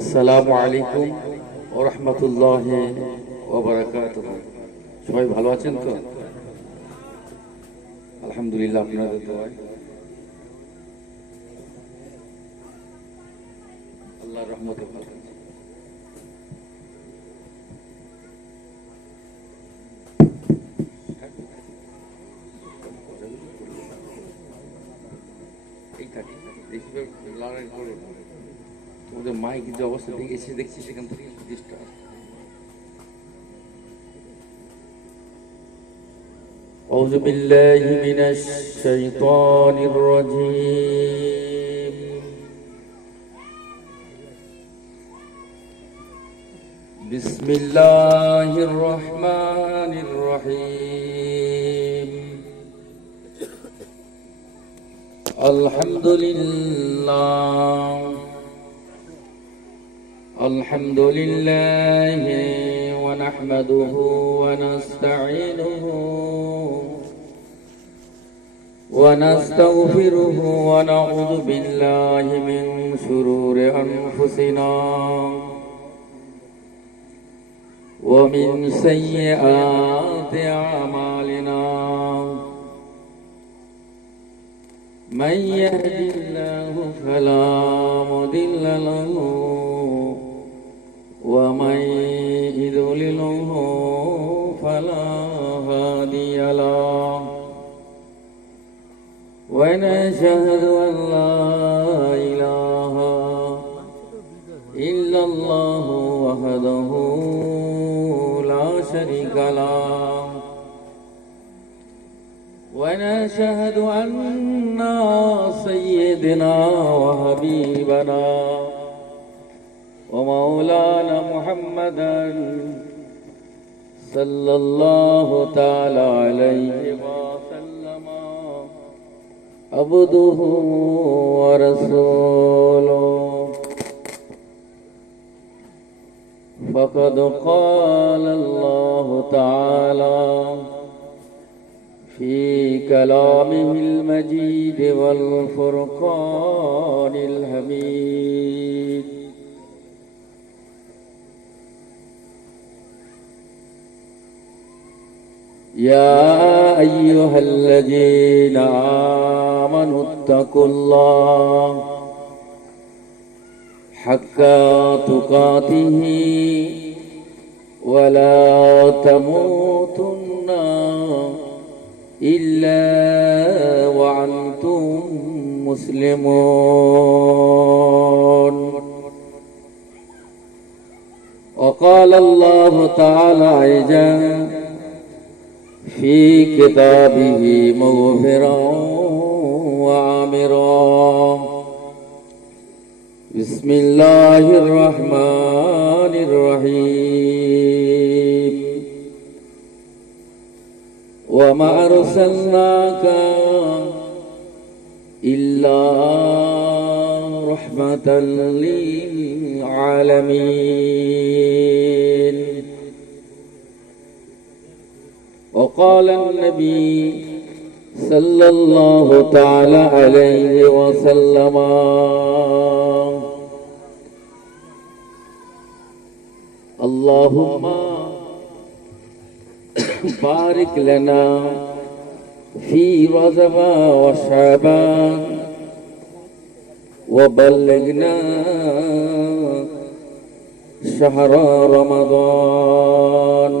আসসালামু আলাইকুম ওয়া রাহমাতুল্লাহি ওয়া বারাকাতুহু। সবাই ভালো আছেন তো? আলহামদুলিল্লাহ, আপনাদের দোয়ায় আল্লাহর রহমতে ভালো আছি। এই থাকি তোমাদের মাইক যে অবস্থা দিকে এসে দেখছি সেখান থেকে ডিস্টার্ব। أعوذ بالله من الشيطان الرجيم. بسم الله الرحمن الرحيم. الحمد لله الحمد لله ونحمده ونستعينه ونستغفره ونعوذ بالله من شرور أنفسنا ومن سيئات أعمالنا. من يهد الله فلا مضل له ومن يضلله فلا هادي له. ونشهد أن لا إله إلا الله وحده لا شريك له. ونشهد أن سيدنا وحبيبنا ومولانا محمدا صلى الله تعالى عليه وسلم عبده ورسوله. فقد قال الله تعالى في كلامه المجيد والفرقان الحميد. يا أيها الذين آمنوا اتقوا الله حق تقاته ولا تموتن إلا وأنتم مسلمون. وقال الله تعالى أيضا في كتابه مغفرا وعامرا. بسم الله الرحمن الرحيم. وما أرسلناك إلا رحمة للعالمين. وقال النبي صلى الله تعالى عليه وسلم اللهم بارك لنا في رجب وشعبان وبلغنا شهر رمضان.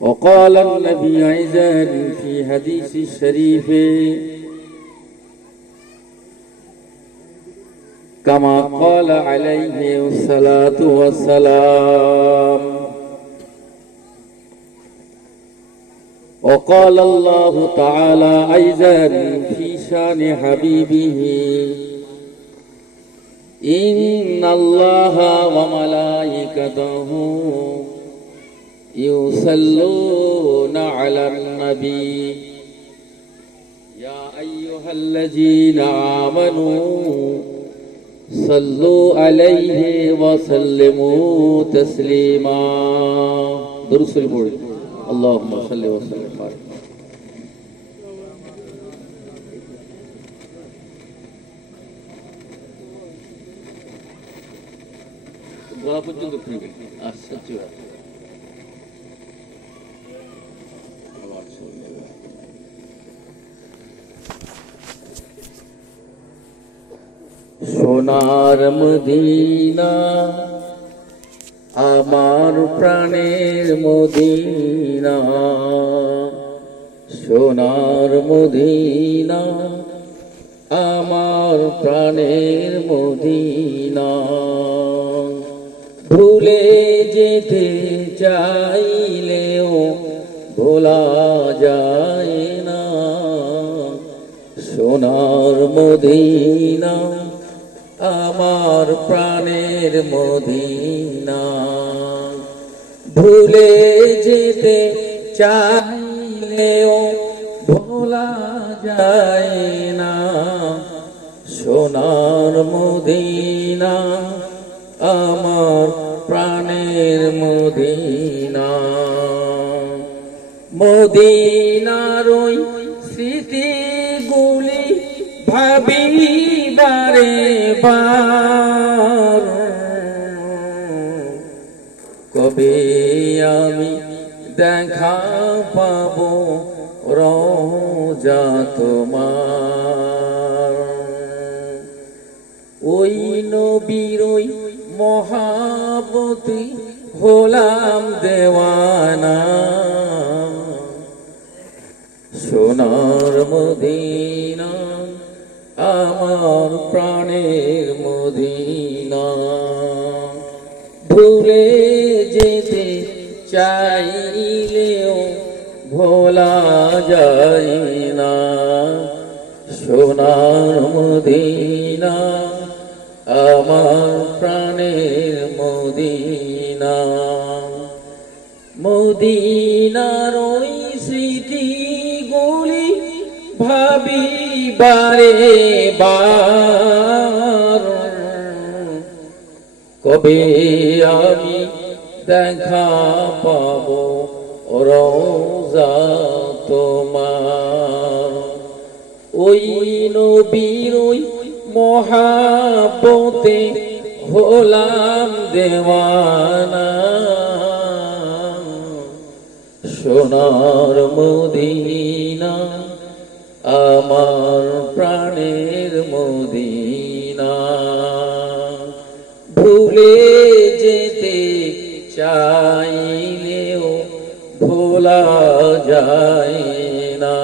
وقال النبي أيضا في حديث الشريف كما قال عليه الصلاة والسلام. وقال الله تعالى أيضا في شان حبيبه إن الله وملائكته يصلون على النبي يا أيها الذين آمنوا صلوا عليه وسلموا تسليما. درود شريف পড়ি। اللهم صل وسلم عليه. গলা পর্যন্ত খুলবে। আচ্ছা ঠিক আছে। সোনার মদিনা আমার প্রাণের মদিনা, সোনার মদিনা আমার প্রাণের মদিনা। ভুলে যেতে চাইলেও ভোলা যায় না, সোনার মদিনা আমার প্রাণের মদিনা। ভুলে যেতে চাইলেও ভোলা যায় না, সোনার মদিনা আমার প্রাণের মদিনা। মদিনার ওই স্মৃতিগুলি ভাবি বারে বার, কবে আমি দেখা পাবো রোজা তোমার। ওই নবীর ওই মহাবতী হলাম দেওয়ানা, সোনার মদিনা আমার প্রাণের মদিনা। ভুলে যেতে চাইলেও ভোলা যায় না, সোনার মদিনা আমার প্রাণের মদিনা। মদিনার ওই স্মৃতিগুলি ভাবি বারে বার, কবে আমি দেখা পাবো রোজা তোমার। ওই নবীর ওই মহাবতে হলাম দেওয়ানা, সোনার মদিনা আমার প্রাণের মদিনা। ভুলে যেতে চাইলেও ভোলা যায় না,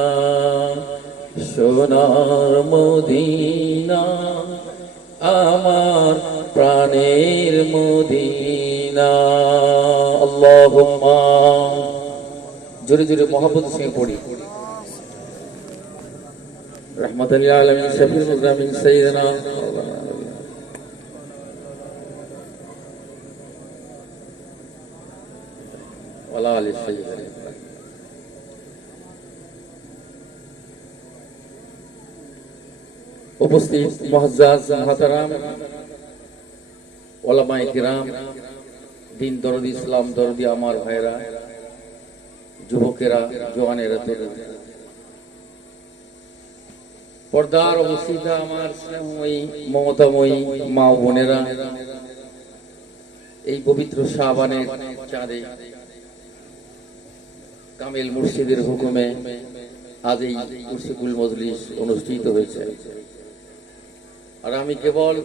সোনার মদিনা আমার প্রাণের মদিনা। আল্লাহুম্মা, জোরে জোরে মহব্বতের সঙ্গে পড়ি। রহমাতুল লিল আলামিন শফিউল মুকরামিন সাইয়্যিদানা ওয়ালা আলি সাইয়্যিদিন। উপস্থিত মুআজ্জাজ মুহতারাম উলামায়ে কিরাম, দিন দরদি, ইসলাম দরদি আমার ভাইরা, যুবকেরা, জওয়ানেরা, পর্দার অবস্থিতা আমার স্নেহময়ী মমতাময়ী মা ও বোনেরা, এই পবিত্র শাবানের চাঁদে কামেল মুর্শিদের হুকুমে আজ এই মুর্শিদুল মজলিস অনুষ্ঠিত হয়েছে। আর আমি কেবল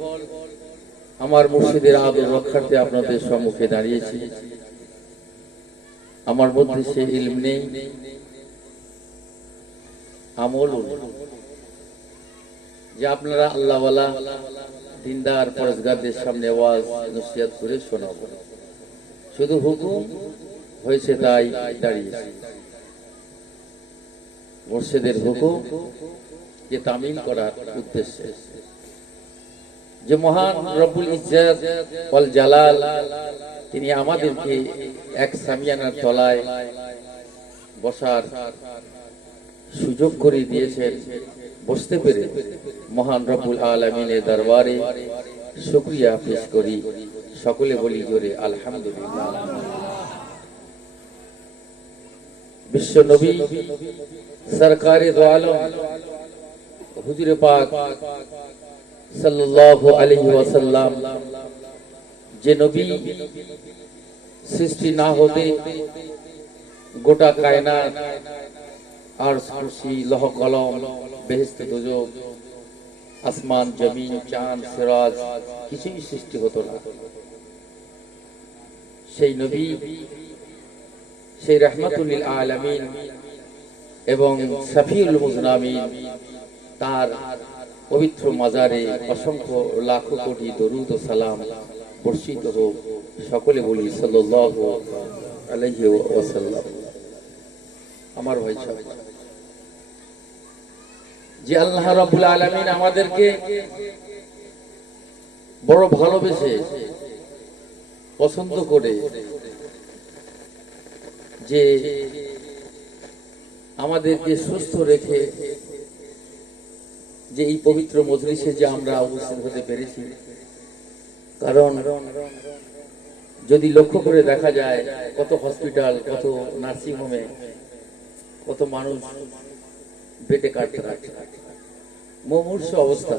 আমার মুর্শিদের আদর রক্ষার্থে আপনাদের সম্মুখে দাঁড়িয়েছি। আমার মধ্যে সে ইলম নেই, আমল যে আপনারা আল্লাহওয়ালা দিনদার পরেজগারদের সামনে ওয়াজ নসিহত করে শোনাবো, শুধু হুকুম হয়েছে তাই দাঁড়িয়েছি। মুর্শিদের হুকুম কে তামিল করার উদ্দেশ্যে, যে মহান রব্বুল ইজ্জত ওয়াল জালাল তিনি আমাদেরকে এক সামিয়ানার তলায় বসার সুযোগ করে দিয়েছেন। বসতে পেরে মহান রব্বুল আলামিনের দরবারে শুকরিয়া পেশ করি। সকলে বলি জোরে আলহামদুলিল্লাহ। বিশ্ব নবী সরকারে দো আলম হুজুরে পাক সাল্লাল্লাহু আলাইহি ওয়াসাল্লাম যে নবী সৃষ্টি না হতে গোটা কায়নাত আর কুরসি লৌহ কলম বেহেশত দোজখ আসমান জমিন চাঁদ সিরাজ কিছুই সৃষ্টি হতো না। সেই নবী, সেই রাহমাতুল লিল আলামিন এবং শাফিউল মুজনামিন, তার পবিত্র মাজারে অসংখ্য লাখো কোটি দরুদ ও সালাম বর্ষিত হোক। সকলে বলি সাল্লাল্লাহু আলাইহি ওয়াসাল্লাম। আমার ভাই সাহেব, যে আল্লাহ রাব্বুল আলামিন আমাদেরকে বড় ভালোবেসে পছন্দ করে, যে আমাদেরকে সুস্থ রেখে যে এই পবিত্র মজলিসে যে আমরা উপস্থিত হতে পেরেছি, কারণ যদি লক্ষ্য করে দেখা যায় কত হসপিটাল, কত নার্সিং হোমে কত মানুষ বেটে কাটতে থাকে, মুমূর্ষ অবস্থা,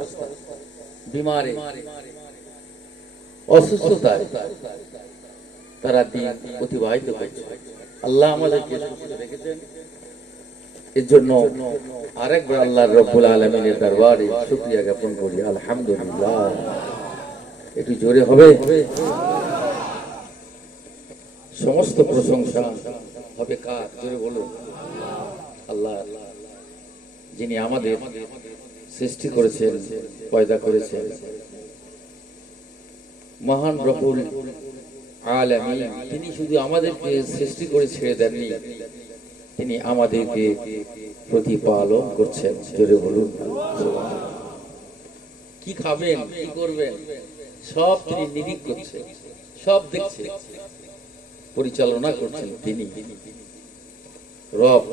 বিমারে, অসুস্থতায় তারা দিন অতিবাহিত করছে। আল্লাহ আমাদেরকে সুস্থ রেখেছেন, এর জন্য আরেকবার আল্লাহ রব্বুল আলামিনের দরবারে শুকরিয়া জ্ঞাপন করি। আলহামদুলিল্লাহ। একটু জোরে হবে। সমস্ত প্রশংসা হবে কার? জোরে বলুন। আল্লাহ, যিনি আমাদের সৃষ্টি করেছেন, পয়দা করেছেন, মহান রব্বুল আলামিন। তিনি শুধু আমাদেরকে সৃষ্টি করে ছেড়ে দেননি, তিনি আমাদেরকে প্রতিপালন করছেন। জোরে বলুন। কি খাবেন, কি করবেন, সব তিনি নিরীখ করছেন, সব দেখছেন, পরিচালনা করছেন তিনি রব।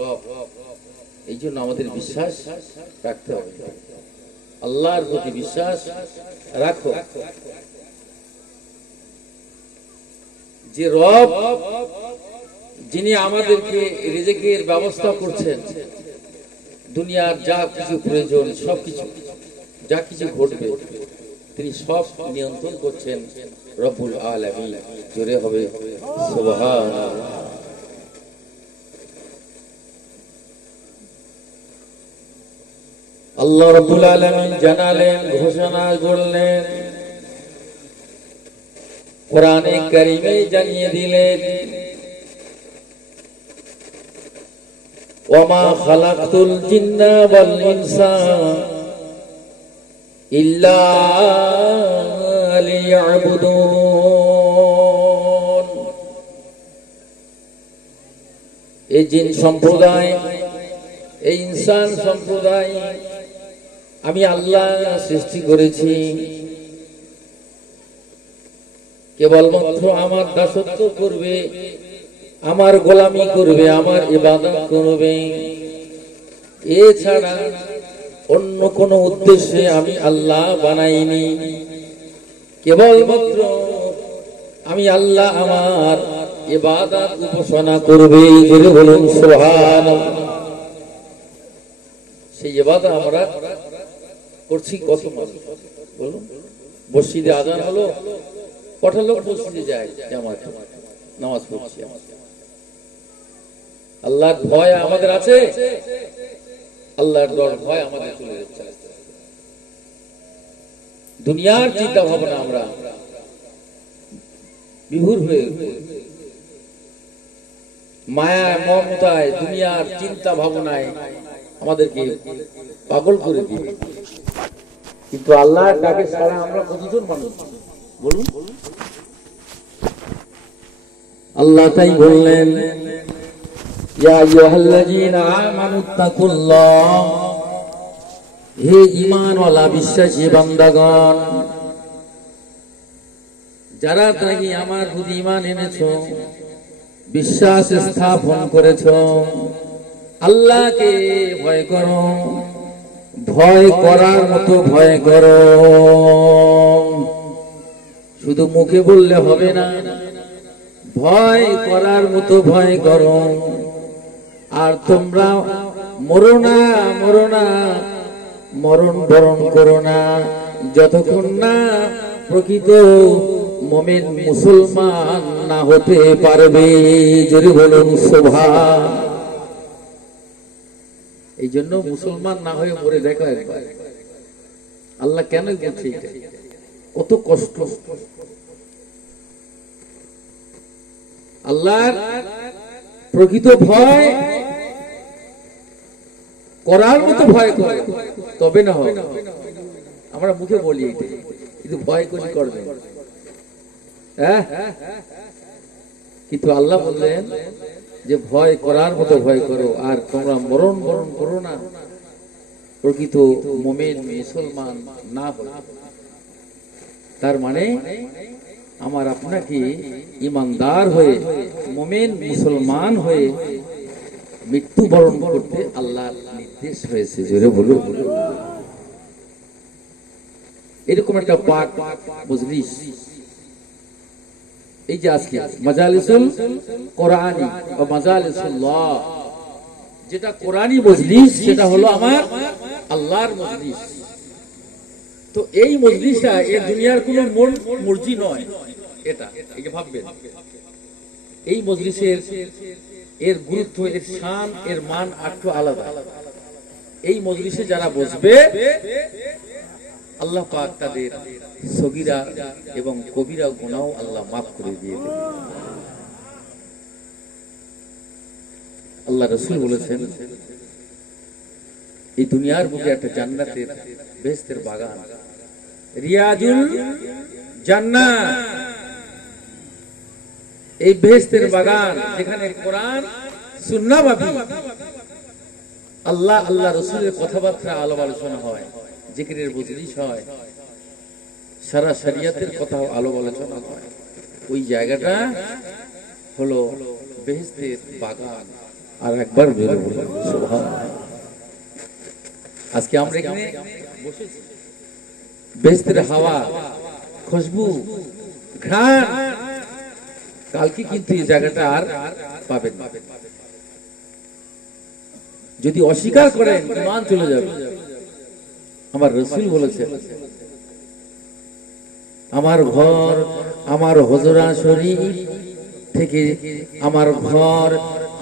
এই জন্য আমাদের বিশ্বাস রাখতে হবে, আল্লাহর প্রতি বিশ্বাস রাখো, যে রব, যিনি আমাদেরকে রিজিকের ব্যবস্থা করছেন, দুনিয়ার যা কিছু প্রয়োজন, সবকিছু যা কিছু ঘটবে, তিনি সব নিয়ন্ত্রণ করছেন রব্বুল আলামিন। জোরে হবে সুবহানাল্লাহ। আল্লাহ রব্বুল আলামিন জানালেন, ঘোষণা করলেন, কোরআনে কারীমে জানিয়ে দিলেন, ওয়ামা খালাকতুল জিন্না ওয়াল ইনসা ইল্লা লিয়াবুদুন। এই জিন সম্প্রদায়, এই ইনসান সম্প্রদায় আমি আল্লাহ সৃষ্টি করেছি কেবলমাত্র আমার দাসত্ব করবে, আমার গোলামি করবে, আমার ইবাদত করবে। এছাড়া অন্য কোন উদ্দেশ্যে আমি আল্লাহ বানাইনি। কেবলমাত্র আমি আল্লাহ আমার ইবাদত উপাসনা করবে। জোরে বলুন সুবহানাল্লাহ। সেই ইবাদত আমরা করছি কত মানুষ বলুন? মসজিদে আযান হলো, কটা লোক মসজিদে যায় জামাতে নামাজ পড়ছি। আল্লাহর ভয় আমাদের আছে? আল্লাহর ডর ভয় আমাদের চলে যাচ্ছে। দুনিয়ার চিন্তা ভাবনা আমরা বিভোর হয়ে, মায়া মমতায়, দুনিয়ার চিন্তা ভাবনায় আমাদেরকে পাগল করে দিবে। কিন্তু আল্লাহর ডাকে সারা আমরা কতজন মানুষ বলুন? আল্লাহ তাই বললেন, ইয়া আইয়ুহাল্লাযীনা আমানুত্তাকুল্লাহ, হে ঈমানওয়ালা বিশ্বাসী বান্দাগণ, যারা নাকি আমার প্রতি ঈমান এনেছো, বিশ্বাস স্থাপন করেছো, আল্লাহকে ভয় করো, ভয় করার মতো ভয় করো। শুধু মুখে বললে হবে না, ভয় করার মতো ভয় করো। আর তোমরা মরো না, মরণ বরণ করো না, যতক্ষণ না প্রকৃত মুমিন মুসলমান না হতে পারবে। জোরে বলুন সুবহান। এই জন্য মুসলমান না হয়ে মরে দেখো একবার, আল্লাহ কেন বলছে এটা, কত কষ্ট। আল্লাহর প্রকৃত ভয় করার মতো ভয় করে তবে না হয়। আমরা মুখে বলি এটা, কিন্তু ভয় করে করবে, হ্যাঁ। কিন্তু আল্লাহ বললেন যে ভয় করার মতো ভয় করো, আর তোমরা মরণ বরণ করো না প্রকৃত মুমিন মুসলমান না হলে। তার মানে আমার আপনাকে ইমানদার হয়ে মুমিন মুসলমান হয়ে মৃত্যুবরণ করতে আল্লাহর নির্দেশ হয়েছে। জোরে বলুন। এরকম একটা পাক মজলিস এই যে আজকে মাজালিসুল কোরআনী বা মাজালিসুল্লাহ, যেটা কোরআনী মজলিস, সেটা হলো আমার আল্লাহর মজলিস। তো এই মজলিসটা এর দুনিয়ার কোন মর্জি নয়, এটা এই যে ভাববেন, এই মজলিসের এর গুরুত্ব, এর শান, এর মান একটু আলাদা। এই মজলিসে যারা বসবে আল্লাহ পাক তাদের সগীরা এবং কবিরা গুনাহ আল্লাহ মাফ করে দিয়ে দেবে। আল্লাহ রাসূল বলেছেন এই দুনিয়ার বুকে একটা জান্নাতের বেহেশতের বাগান, রিয়াজুল জান্নাত, এই বেহেশতের বাগান যেখানে কোরআন সুন্নাহবাদী আল্লাহ আল্লাহ রাসূলের কথাবার্তা আলাপ আলোচনা হয়, জিকিরের মজলিস হয়, সারা শরিয়তের কথা আলাপ আলোচনা হয়। ওই জায়গাটা হলো বেহেশতের বাগান। আর একবার বলে বলুন সুবহানাল্লাহ। আজকে আমরা এখানে বসেছি, বেহেশতের হাওয়া, খুশবু, ঘ্রাণ, কালকে কিন্তু এই জায়গাটা আর পাবেন না। যদি অস্বীকার করেন ঈমান চলে যাবে। আমার রাসূল বলেছেন আমার ঘর, আমার হুজরা শরীফ থেকে, আমার ঘর,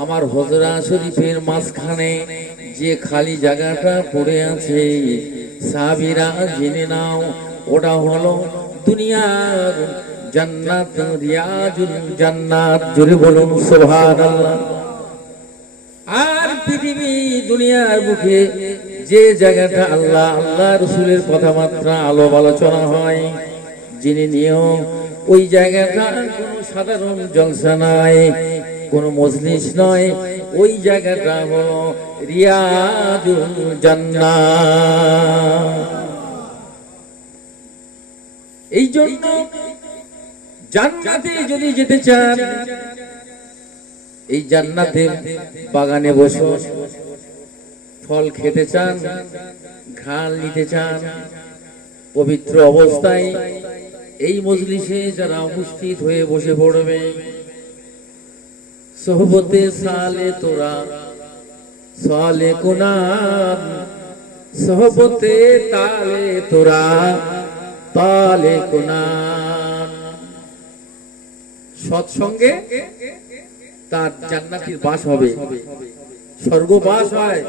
আমার হুজরা শরীফের মাঝখানে যে খালি জায়গাটা পড়ে আছে, সাহাবীরা জেনে নাও ওটা হলো দুনিয়ার জান্নাত, রিয়াজুল জান্নাত। জোরে বলুন সুবহানাল্লাহ। আর পৃথিবী দুনিয়ার বুকে যে জায়গাটা আল্লাহ আল্লাহ রাসূলের কথাবার্তা আলাপ আলোচনা হয়, জেনে নিও ওই জায়গাটা কোনো সাধারণ জলসা নয়, কোনো মজলিস নয়, ওই জায়গাটা হলো রিয়াজুল জান্নাত। এই জন্য জান্নাতে যদি যেতে চান, এই জান্নাতের বাগানে বসে ফল খেতে চান, ঘ্রাণ নিতে চান, পবিত্র অবস্থায় এই মজলিসে যারা উপস্থিত হয়ে বসে পড়বে, সোহবতে সালে তোরা সালে কুনান, সোহবতে তালে তোরা তালে কুনান। সৎসঙ্গে তার জান্নাতের বাস হবে, স্বর্গবাস হয়।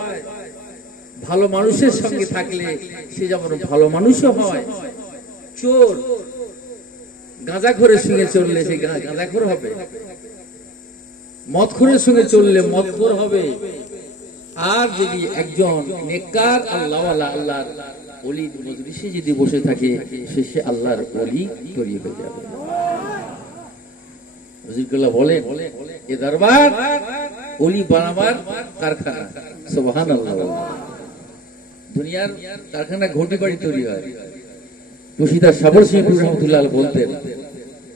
ভালো মানুষের সঙ্গে থাকলে সে যেমন ভালো মানুষও হয়। চোর গাঁজাখোরের সঙ্গে চললে সে গাঁজাখোর হবে, মদখোরের সঙ্গে চললে মদখোর হবে। আর যদি একজন নেককার আল্লাহওয়ালা আল্লাহর ওলির মজলিসে যদি বসে থাকে, সে আল্লাহর ওলি তৈরি হয়ে যাবে। হুজুরুল্লাহ বলেন এ দরবার ওলি বানাবার কারখানা। সুবহানাল্লাহ। দুনিয়ার কারখানা ঘটি বাড়ি তৈরি হয়, মুর্শিদা সাবর সিং রহমাতুল্লাহ বলতেন।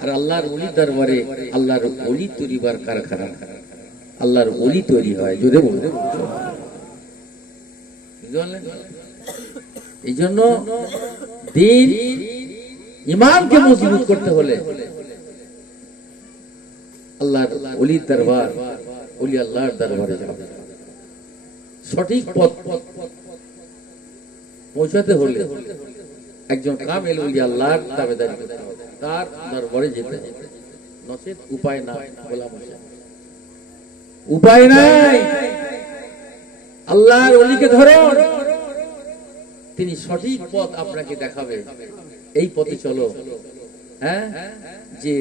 আর আল্লাহর ওলির দরবারে আল্লাহর ওলি তৈরিবার কারখানা, আল্লাহর ওলি তৈরি হয়। যদি বলুন এই জন্য দিন ইমানকে মজবুত করতে হলে আল্লাহর ওলির দরবার, ওলি আল্লাহর দরবারে যাবে। সঠিক পথ পৌঁছাতে হলে একজন কামেল ওলি আল্লাহর তাবেদারি করতে হবে। তার দরবারে যেতে হবে, নচেত উপায় না। গোলাম হোসেন উপায় নাই, আল্লাহর ওলিকে ধরুন, তিনি সঠিক পথ আপনাকে দেখাবে, এই পথে চলো। হ্যাঁ, যে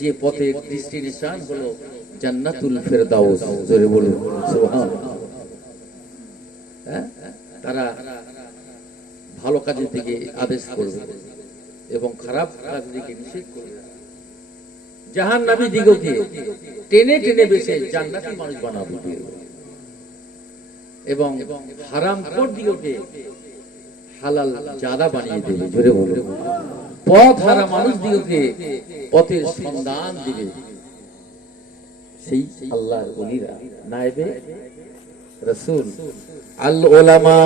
যে পথের ডেস্টিনেশন হলো জান্নাতুল ফেরদাউস, জোরে বলুন সুবহানাল্লাহ। তারা ভালো কাজের দিকে আদেশ করবে এবং খারাপ কাজ দিকে নিষেধ করবে। জাহান্নামী দিগকে টেনে টেনে বেছে জান্নাতি মানুষ বানাবে এবং হারামখোর দিগকে হালাল জাদা বানিয়ে দেবে, জোরে বলুন। পথ হারা মানুষ দিগকে পথের সন্ধান দিবে সেই আল্লাহর ওলিরা, নায়েবে রাসূল। আল উলামা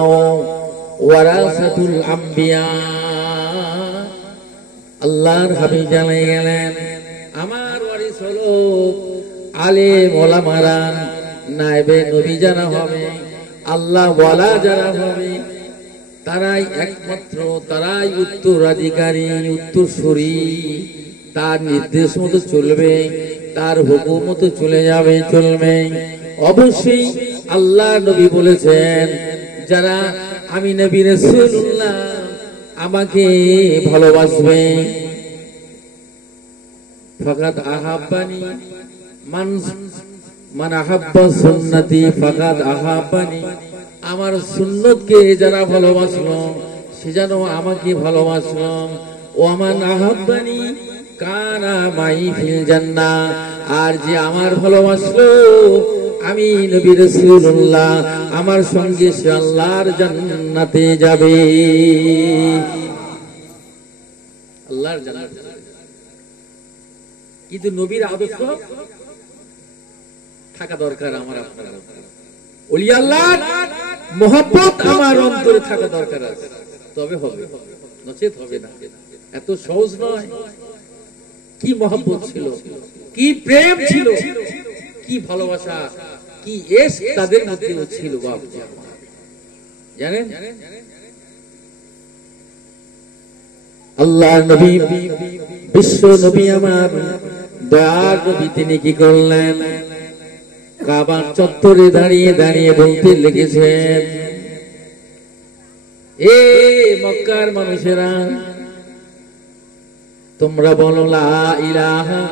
ওয়ারাসাতুল আম্বিয়া, আল্লাহর হাবিব জানিয়ে গেলেন আমার ওয়ারিস হলো আলেম ওলামারা, নায়েবে নবী যারা হবে, আল্লাহ ওয়ালা যারা হবে, তারাই একমাত্র, তারাই উত্তরাধিকারী, উত্তরসূরি, তার নির্দেশ মতো চলবে, তার হুকুম মতো চলে যাবে, চলবে। অবশ্যই আল্লাহ নবী বলেছেন, যারা আমি নবী রাসূলুল্লাহ আমাকে ভালোবাসবে, ফাকাত আহাব্বানি, মান আহাব্বা সুন্নতি ফাকাত আহাব্বানি, আমার সুন্নতকে যারা ভালোবাসলো সে যেন আমাকে ভালোবাসলো। ওয়ামান আহাব্বানি কানা মাই ফিল জান্নাহ, আর যে আমার ভালোবাসলো আমি নবী রাসূলুল্লাহ আমার সঙ্গে সে আল্লাহর জান্নাতে যাবে, আল্লাহর জান্নাতে। কিন্তু নবীর আদর্শ থাকা দরকার আমার আপনার, ওলি আল্লাহর মহব্বত আমার অন্তরে থাকা দরকার আছে, তবে হবে, নচেত হবে না। এত সহজ নয়। কি মহব্বত ছিল, কি প্রেম ছিল, কি ভালোবাসা, কি এশ তাদের মধ্যে ছিল বাপ, জানেন? আল্লাহর নবী, বিশ্ব নবী, আমার দয়ার নবী, তিনি কি করলেন? কাবার চত্বরে দাঁড়িয়ে দাঁড়িয়ে বলতে লেগেছেন, এ মক্কার মানুষেরা, তোমরা বলো লা ইলাহা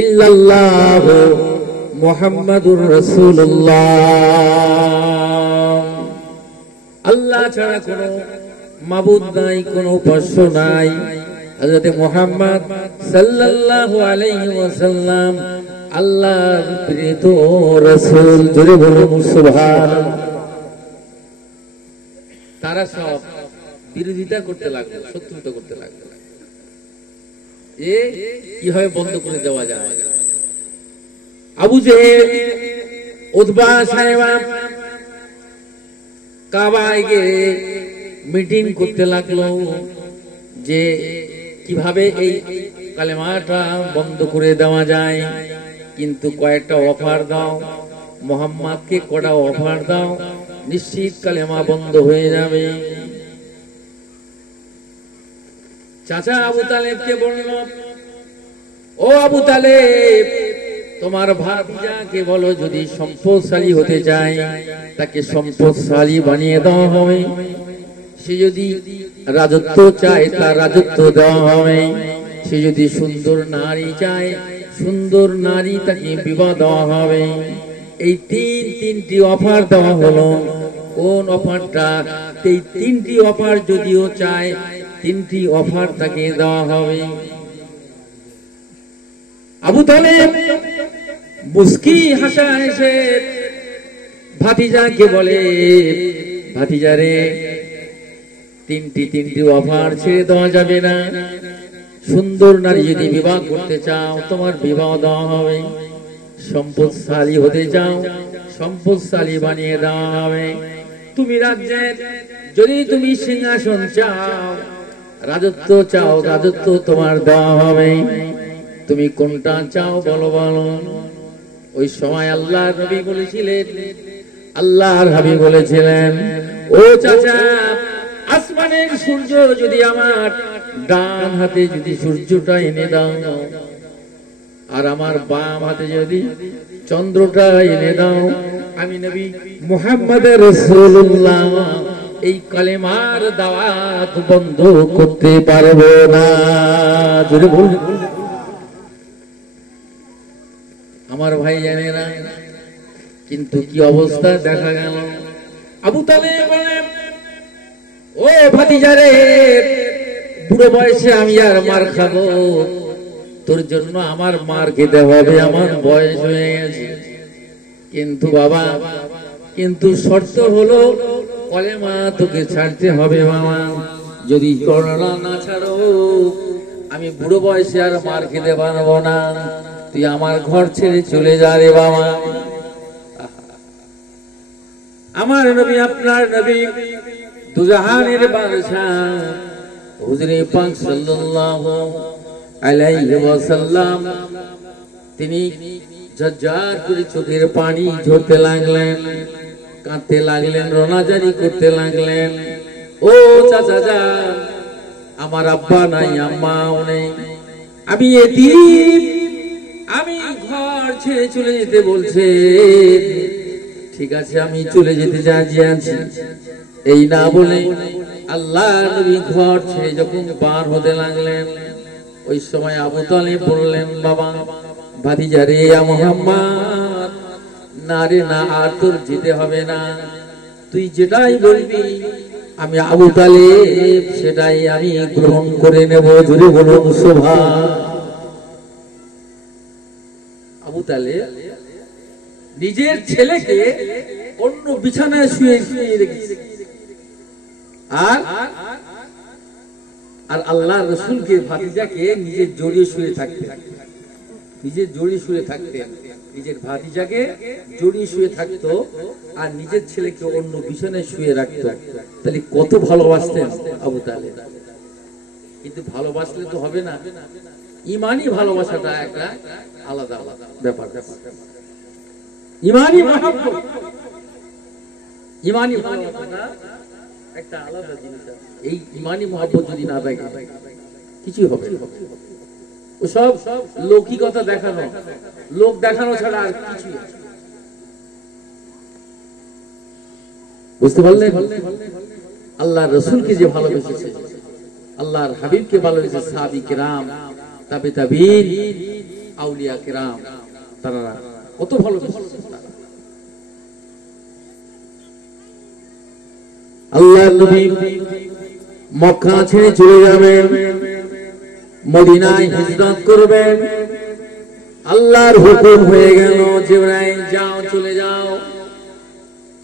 ইল্লাল্লাহ মুহাম্মাদুর রাসূলুল্লাহ, আল্লাহ ছাড়া কোনো মাবুদ নাই, কোনো উপাস্য নাই। হযরত মুহাম্মদ সাল্লাল্লাহু আলাইহি ওয়াসাল্লাম আল্লাহর প্রেরিত রাসূল, জোরে বলুন সুবহানাল্লাহ। তারা সব বিরোধিতা করতে লাগলো, শত্রুতা করতে লাগলো, এ কিভাবে বন্ধ করে দেওয়া যায়। আবু জেহেল, উতবা সাহেবা কাবায় গিয়ে মিটিং করতে লাগলো যে কিভাবে এই কালেমাটা বন্ধ করে দেওয়া যায়। কিন্তু কয়েকটা অফার দাও, মুহাম্মদকে কটা অফার দাও, নিশ্চিত কালেমা বন্ধ হয়ে যাবে। চাচা আবু তালেবকে বলল, ও আবু তালেব, তোমার ভাতিজাকে বলো যদি সম্পদশালী হতে চায় তাকে সম্পদশালী বানিয়ে দেওয়া হবে, সে যদি রাজত্ব চায় তার রাজত্ব দেওয়া হবে, সে যদি সুন্দর নারী চায় সুন্দর নারী তাকে বিবাহ দেওয়া হবে। এই তিনটি অফার দেওয়া হলো। কোন অফারটা? এই তিনটি অফার যদিও চায় তিনটি অফার তাকে দেওয়া হবে। আবু তালেব মুস্কি হাসা হেসে ভাতিজাকে বলে, ভাতিজারে তিনটি অফার ছেড়ে দেওয়া যাবে না। সুন্দর নারী যদি বিবাহ করতে চাও তোমার বিবাহ দেওয়া হবে, সম্পদশালী হতে চাও সম্পদশালী বানিয়ে দেওয়া হবে, তুমি রাজ্যের যদি তুমি সিংহাসন চাও রাজত্ব চাও রাজত্ব তোমার দেওয়া হবে, তুমি কোনটা চাও বলো বলো। ওই সময় আল্লাহর নবী বলেছিলেন, আল্লাহর হাবিব বলেছিলেন, ও চাচা আসমানের সূর্য যদি আমার ডান হাতে যদি সূর্যটা এনে দাও, আর আমার বাম হাতে যদি চন্দ্রটা এনে দাও, আমি নবী মুহাম্মদ রাসূলুল্লাহ এই কালেমার দাওয়াত বন্ধ করতে পারবো না। জোরে বলুন। আমার ভাই জানে না, কিন্তু কি অবস্থা দেখা গেল। আবু তালেব বলেন, ও ভাতিজা রে, বুড়ো বয়সে আমি আর মার খাবো? তোর জন্য আমার মার খেতে হবে, আমার বয়স হয়ে গেছে। কিন্তু বাবা, কিন্তু শর্ত হলো কলেমা তোকে ছাড়তে হবে বাবা। যদি করোনা না ছাড়ো, আমি বুড়ো বয়সে আর মার খেতে পারবো না। তুই আমার ঘর ছেড়ে চলে যা রে বাবা। আমার নবী, আপনার নবী, দুজাহানের বাদশাহ হুজুরে পাক সাল্লাল্লাহু আলাইহি ওয়াসাল্লাম তিনি ঝরঝর করে চোখের পানি ঝরতে লাগলেন, কাঁদতে লাগলেন, রোনাজারি করতে লাগলেন। ও চাচা যান, আমার আব্বা নাই, আম্মাও নেই, আমি এতিম, আমি ঘর ছেড়ে চলে যেতে বলছে। ঠিক আছে, আমি চলে যেতে আছি। এই না বলে আল্লাহ নবী ঘর ছেড়ে যখন বার হতে লাগলেন, ওই সময় আবু তালেব বললেন, বাবা ভাতিজা রে, মুহাম্মদ, না রে না, আর তোর যেতে হবে না। তুই যেটাই বলবি আমি আবু তালেব সেটাই আমি গ্রহণ করে নেব। জোরে বলুন সুবহান। আবু তালেব নিজের ছেলেকে অন্য বিছানায় শুয়ে রেখেছে, আর আল্লাহ রাসূলকে, ভাতিজাকে নিজের জড়িয়ে শুয়ে থাকতেন, নিজের জড়িয়ে শুয়ে থাকতেন, নিজের ভাতিজাকে জড়িয়ে শুয়ে থাকতো, আর নিজের ছেলেকে অন্য বিছানায় শুয়ে রাখতো। তাহলে কত ভালোবাসতেন আবু তালেব। কিন্তু ভালোবাসলে তো হবে না, ইমানি ভালোবাসাটা একটা আলাদা আলাদা ব্যাপার। ইমানি মহব্বত, ইমানি ভালোবাসাটা একটা আলাদা জিনিস। এই ইমানি মহব্বত যদি না থাকে কিছু হবে না। ও সব লৌকিকতা দেখানো, লোক দেখানো ছাড়া আর কিছু। বুঝতে পারলেন? আল্লাহর রাসূলকে যে ভালোবেসেছে, আল্লাহর হাবিবকে ভালোবেসেছে, সাহাবী কিরাম, তাবে তাবিঈন, আউলিয়া কিরাম, তারা কত ভালোবেসেছে। আল্লাহর নবী মক্কা ছেড়ে চলে যাবেন, মদিনায় হিজরত করবেন। আল্লাহর হুকুম হয়ে গেল, জিবরাইল যাও, চলে যাও।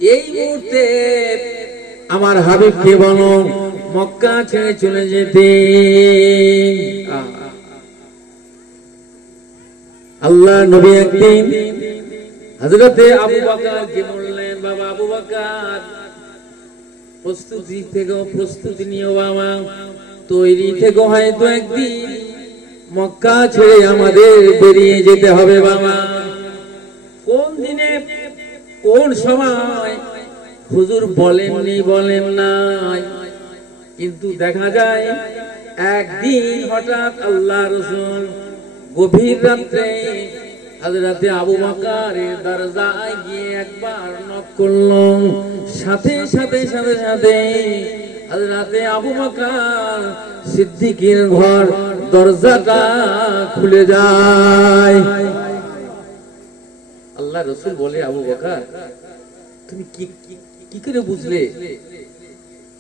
এই মুহূর্তে আমার হাবিবকে বলো মক্কা ছেড়ে চলে যেতে। আল্লাহ নবী একদিন হযরতে আবু বকরকে বললেন, বাবা আবু বকর, প্রস্তুতি নিও বাবা, তৈরি থেকে, হয়তো একদিন মক্কা ছেড়ে আমাদের বেরিয়ে যেতে হবে বাবা। কোন দিনে, কোন সময় হুজুর বলেননি, বলেন নাই, কিন্তু দেখা যায় একদিন হঠাৎ আল্লাহ রাসূল গভীর রাত্রে হযরতে আবু বকরের দরজায় গিয়ে একবার নক করলেন। সাথে সাথে হযরতে আবু বকর সিদ্দিকের ঘর দরজাটা খুলে যায়। আল্লাহ রাসূল বলে, আবু বকর, তুমি কি করে বুঝলে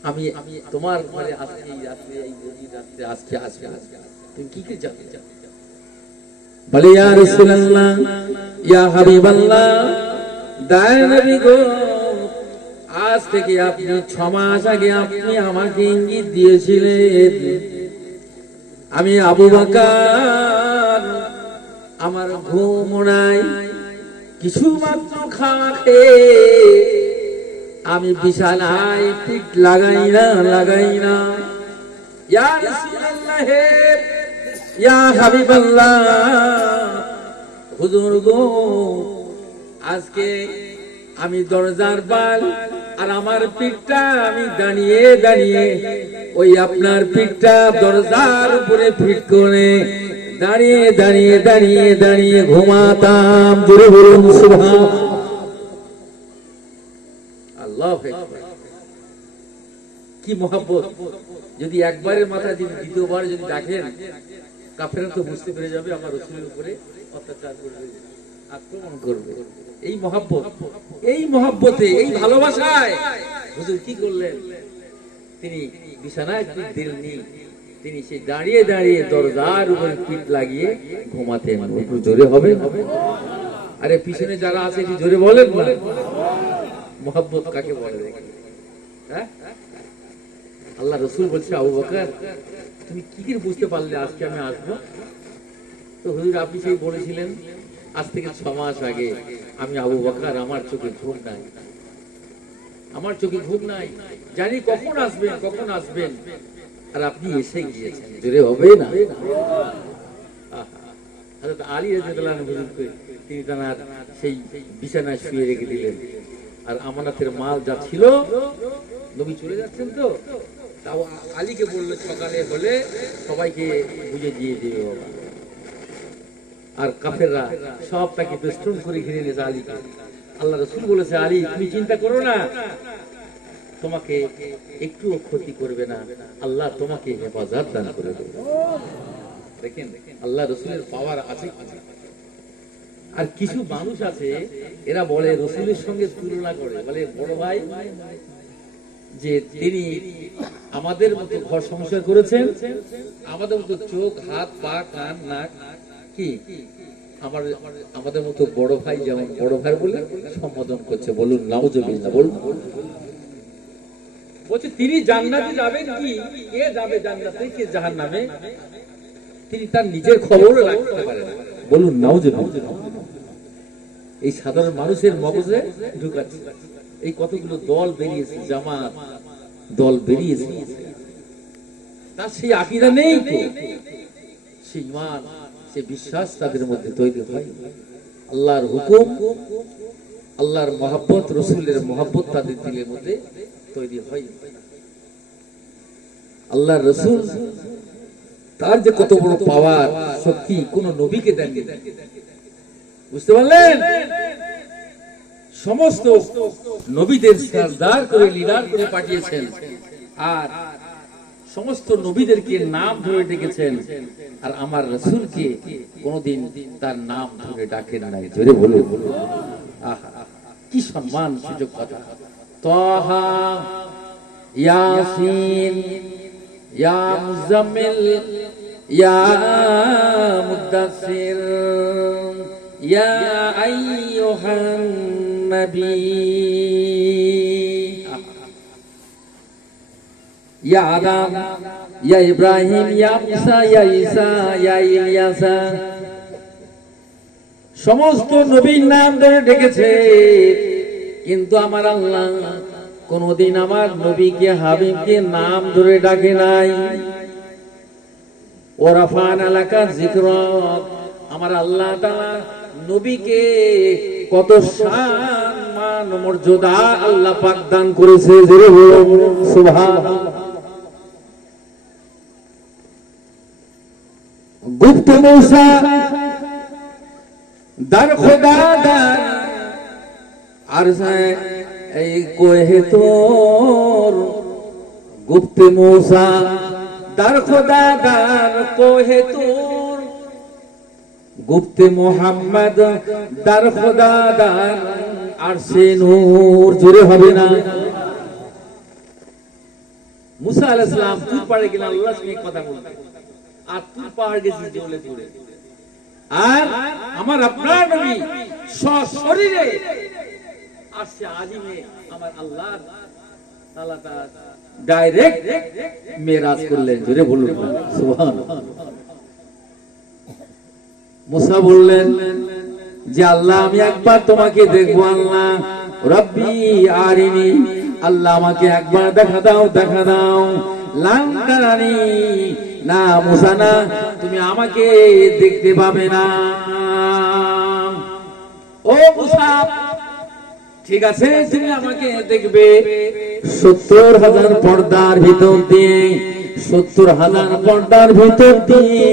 আমি তোমার ঘরে আজকে এই গভীর রাতে আজকে আসবে? তুমি কি করে জানলে? বলে, ইয়া রাসূলুল্লাহ, ইয়া হাবিবাল্লাহ, দয়ার নবী গো, আজ থেকে আপনি 6 মাস আগে আপনি আমাকে ইঙ্গিত দিয়েছিলেন, আমি আবু বকর, আমার ঘুম নাই, কিছু মাত্র খাওয়া খেয়ে আমি বিছানায় পিঠ লাগাই না। ইয়া রাসূলুল্লাহ, ইয়া হাবিবাল্লাহ, হুজুর গো, আজকে আমি দরজার বাল আর আমার পিঠটা আমি দাঁড়িয়ে ওই আপনার পিঠটা দরজার উপরে ফিট করে দাঁড়িয়ে দাঁড়িয়ে দাঁড়িয়ে দাঁড়িয়ে ঘুমাতাম। জোরে বলুন সুবহান আল্লাহ। কি মহব্বত! যদি একবারের মাথায় যদি দ্বিতীয়বার যদি ডাকেন, কাফেররা তো বুঝতে পেরে যাবে আমার রাসূলের উপরে অত্যাচার করবে, আক্রমণ করবে। এই মহব্বত, এই মহব্বতে, এই ভালোবাসায় হুজুর কি করলেন? তিনি বিছানায় পিঠ দিলেননি, তিনি সেই দাঁড়িয়ে দাঁড়িয়ে দরজার উপরে পিঠ লাগিয়ে ঘুমাতেন। একটু জোরে হবে? আরে পিছনে যারা আছে একটু জোরে বলেন না। মহব্বত কাকে বলে? হ্যাঁ, আল্লাহ রাসূল বলছে, আবু বকর তুমি কি করে বুঝতে পারলে আজকে আমি আসবো? তো হুজুর আপনি সেই বলেছিলেন আজ থেকে 6 মাস আগে, আমি আবু বকর, আমার চোখে ঘুম নাই, আমার চোখে ঘুম নাই, জানি কখন আসবেন কখন আসবেন, আর আপনি এসে গিয়েছেন। জোরে হবে না? হযরত আলী রাদিয়াল্লাহু আনহু হুজুরকে তিনি তার সেই বিছানায় শুয়ে রেখে দিলেন, আর আমানতের মাল যা ছিল, নবী চলে যাচ্ছেন তো, তাও আলীকে বললো সকালে হলে সবাইকে বুঝে দিয়ে দিও। আর কাফেররা সব তাকে বেষ্টন করে ঘিরে নিয়েছে আলীকে। আল্লাহ রাসূল বলেছে, আলী তুমি চিন্তা করো না, তোমাকে একটুও ক্ষতি করবে না, আল্লাহ তোমাকে হেফাজত দান করে দেবে। দেখেন আল্লাহ রাসূলের পাওয়ার আছে। আর কিছু মানুষ আছে এরা বলে রাসূলের সঙ্গে তুলনা করে, বলে বড় ভাই যে তিনি আমাদের মতো ঘর সংসার করেছেন, আমাদের মতো চোখ হাত পা কান নাক, কি আমাদের মতো বড় ভাই যেমন বড় ভাই বলে সম্বোধন করছে। বলুন নাউজুবিল্লাহ। বলুন, বলছে তিনি জান্নাতে যাবেন, কি কে যাবে জান্নাতে কে জাহান্নামে, তিনি তার নিজের খবরও রাখতে পারেন। বলুন নাউজুবিল্লাহ। এই সাধারণ মানুষের মগজে ঢুকাচ্ছে। এই কতগুলো দল বেরিয়েছে, জামাত দল বেরিয়েছে, তার সেই আকীদা নেই তো, সেই ঈমান সে বিশ্বাস তাদের মধ্যে তৈরি হয়। আল্লাহর হুকুম, আল্লাহর মহব্বত, রাসূলের মহব্বত তাদের দিলের মধ্যে তৈরি হয়। আল্লাহর রাসূল তার যে কত বড় পাওয়ার শক্তি কোন নবীকে দেননি। বুঝতে পারলেন? সমস্ত নবীদের সরদার করে লিডার করে পাঠিয়েছেন, আর সমস্ত নবীদেরকে নাম ধরে ডেকেছেন, আর আমার রাসূলকে কোনদিন তার নাম ধরে ডাকেন নাই। জোরে বলে আহা কি সম্মান সুযোগ কথা। তাহা, ইয়াসিন, ইয়া মুজাম্মিল, ইয়া মুদাসসির, ইয়া আইয়ুহান নবী, ইয়া আদম, ইয়া ইব্রাহিম, ইয়া মুসা, ইয়া ঈসা, ইয়া ইলিয়াসা, সমস্ত নবীর নাম ধরে ডেকেছে, কিন্তু আমার আল্লাহ কোনদিন আমার নবীকে হাবিবকে নাম ধরে ডাকে নাই। ওরাফানা লাকা যিকরাক, আমার আল্লাহ তাআলা নবীকে কত সম্মান মর্যাদা আল্লাহ পাক দান করেছে। জোরে বলুন সুবহানাল্লাহ। গুপ্ত মূসা در خدا در عرض ای کوہ طور، گفت موسیٰ در خدا در کوہ طور، گفت محمد در خدا در عرش نور। জোরে হবে না? মুসা আলাইহিস সালাম তুর পাড়ে গেলেন আল্লাহর সঙ্গে কথা বলতে, আর তুর পাহাড় গেছে জ্বলে পুড়ে, আর আমার আপনার নবী সশরীরে আরশে আজিমে আমার আল্লাহ তাআলা ডাইরেক্ট মেরাজ করলেন। জোরে বলুন সুবহানাল্লাহ। মুসা বললেন যে আল্লাহ আমি একবার তোমাকে দেখবো। আল্লাহ রব্বি আরিনি, আল্লাহ আমাকে একবার দেখা দাও, দেখা দাও। লান্দারানি, না মুসা না, তুমি আমাকে দেখতে পাবে না। ও মুসা, ঠিক আছে, তুমি আমাকে দেখবে 70,000 পর্দার ভিতর দিয়ে, 70,000 পর্দার ভিতর দিয়ে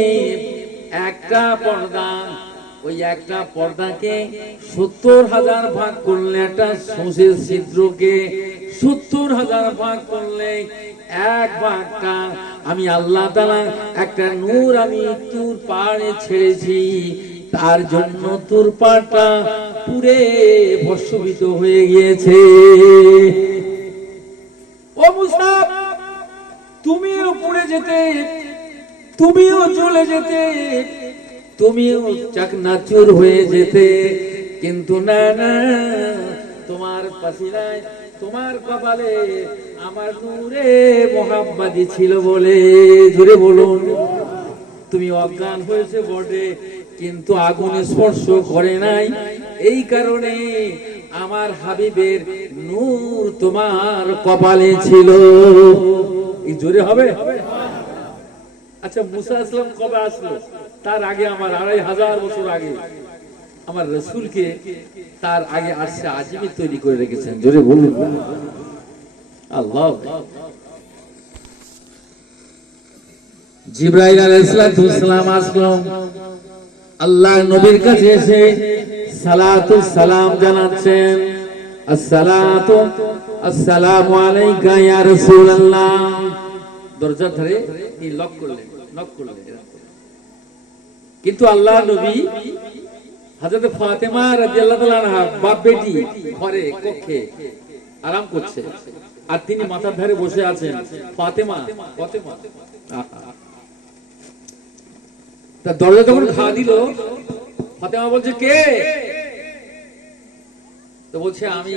একটা পর্দা, ওই একটা পর্দাকে 70,000 ভাগ করলে, একটা সূচের ছিদ্রকে 70,000 ভাগ করলে এক ভাগটা আমি আল্লাহ তাআলা একটা নূর আমি তোর পাড়ে ছেড়েছি, তার জন্য তোর পাটা পুরে ভস্মীভূত হয়ে গিয়েছে। ও মুসা, তুমিও পুড়ে যেতে, তুমিও চলে যেতে, তুমিও চাকনাচুর হয়ে যেতে, কিন্তু না না, তোমার পাশিরায়, তোমার কপালে আমার নূরে মোহাব্বতী ছিল বলে, জোরে বলুন, তুমি অজ্ঞান হয়েছে বটে, কিন্তু আগুন স্পর্শ করে নাই, এই কারণে আমার হাবিবের নূর তোমার কপালে ছিল। এই জোরে হবে। আচ্ছা, মুসা আসলাম কবে আসলো? তার আগে আমার 2500 বছর আগে আমার রাসূলকে তার আগে আসছে আজিমি তৈরি করে রেখেছেন। জোরে বলুন আল্লাহ। জিবরাইল আলাইহিস সালাম আসলো আল্লাহর নবীর কাছে এসে সালাতু সালাম জানাচ্ছেন, আসসালাতু আসসালামু আলাইকা ইয়া রাসূলুল্লাহ। দরজা ধরে এই লক করলেন, নক করলেন, কিন্তু আল্লাহর নবী হযরত ফাতেমা রাদিয়াল্লাহু তাআলা আনহা বাপ বেটি ঘরে কক্ষে আরাম করছে, আর তিনি মাথার ধারে বসে আছেন। ফাতেমা ফাতেমা তা দরজা যখন খা দিল, ফাতেমা বলছে কে? তো বলছে আমি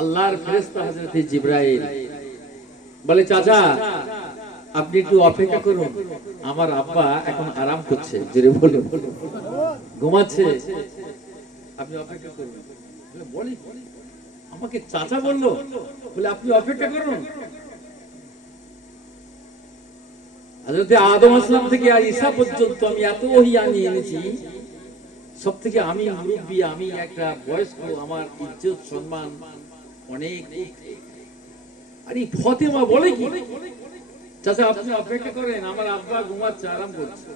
আল্লাহর ফেরেশতা হযরত জিবরাইল। বলে চাচা আপনি একটু অপেক্ষা করুন, আমার আব্বা এখন আরাম করছে, জোরে বলুন, ঘুমাচ্ছে, আপনি অপেক্ষা করুন। বলি আমাকে চাচা বললো, বলে আপনি অপেক্ষা করুন। হযরত আদম আসলাম থেকে আর ঈসা পর্যন্ত আমি এত ওহী আমি এনেছি, সব থেকে আমি মুরব্বী, আমি একটা বয়স্ক, আমার ইজ্জত সম্মান অনেক। আরে ফাতেমা বলে কি, চাচা আপনি অপেক্ষা করেন, আমার আব্বা ঘুমাচ্ছে, আরাম করছে।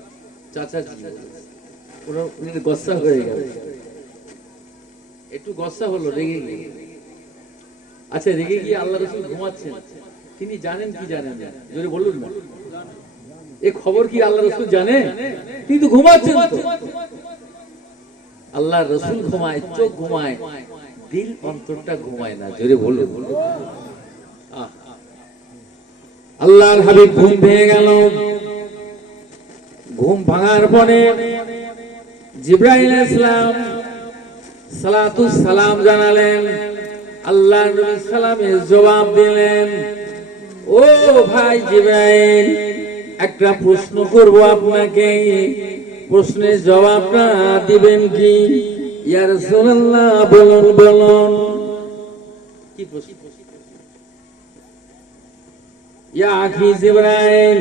চাচা জি গসা হয়ে গেল, একটু গসা হলো, রেগে গিয়ে। আচ্ছা রেগে গিয়ে আল্লাহ রাসূল ঘুমাচ্ছেন, তিনি জানেন কি জানেন না? জোরে বলুন না, এই খবর কি আল্লাহ রাসূল জানেন? তিনি তো ঘুমাচ্ছেন। তো আল্লাহ রাসূল ঘুমায়, চোখ ঘুমায়, দিল অন্তরটা ঘুমায় না, জোরে বলুন। আল্লাহর হাবিব ঘুম ভেঙে গেল। ঘুম ভাঙার পরে জিবরাইল আলাইহিস সালাম সালাতু সালাম জানালেন, আল্লাহর নবী সালামের জবাব দিলেন, ও ভাই জিবরাইল, একটা প্রশ্ন করব আপনাকে, প্রশ্নের জবাবটা দিবেন কি? ইয়া রাসূলুল্লাহ বলুন বলুন। কি প্রশ্ন? ইয়া আখি জিবরাইল,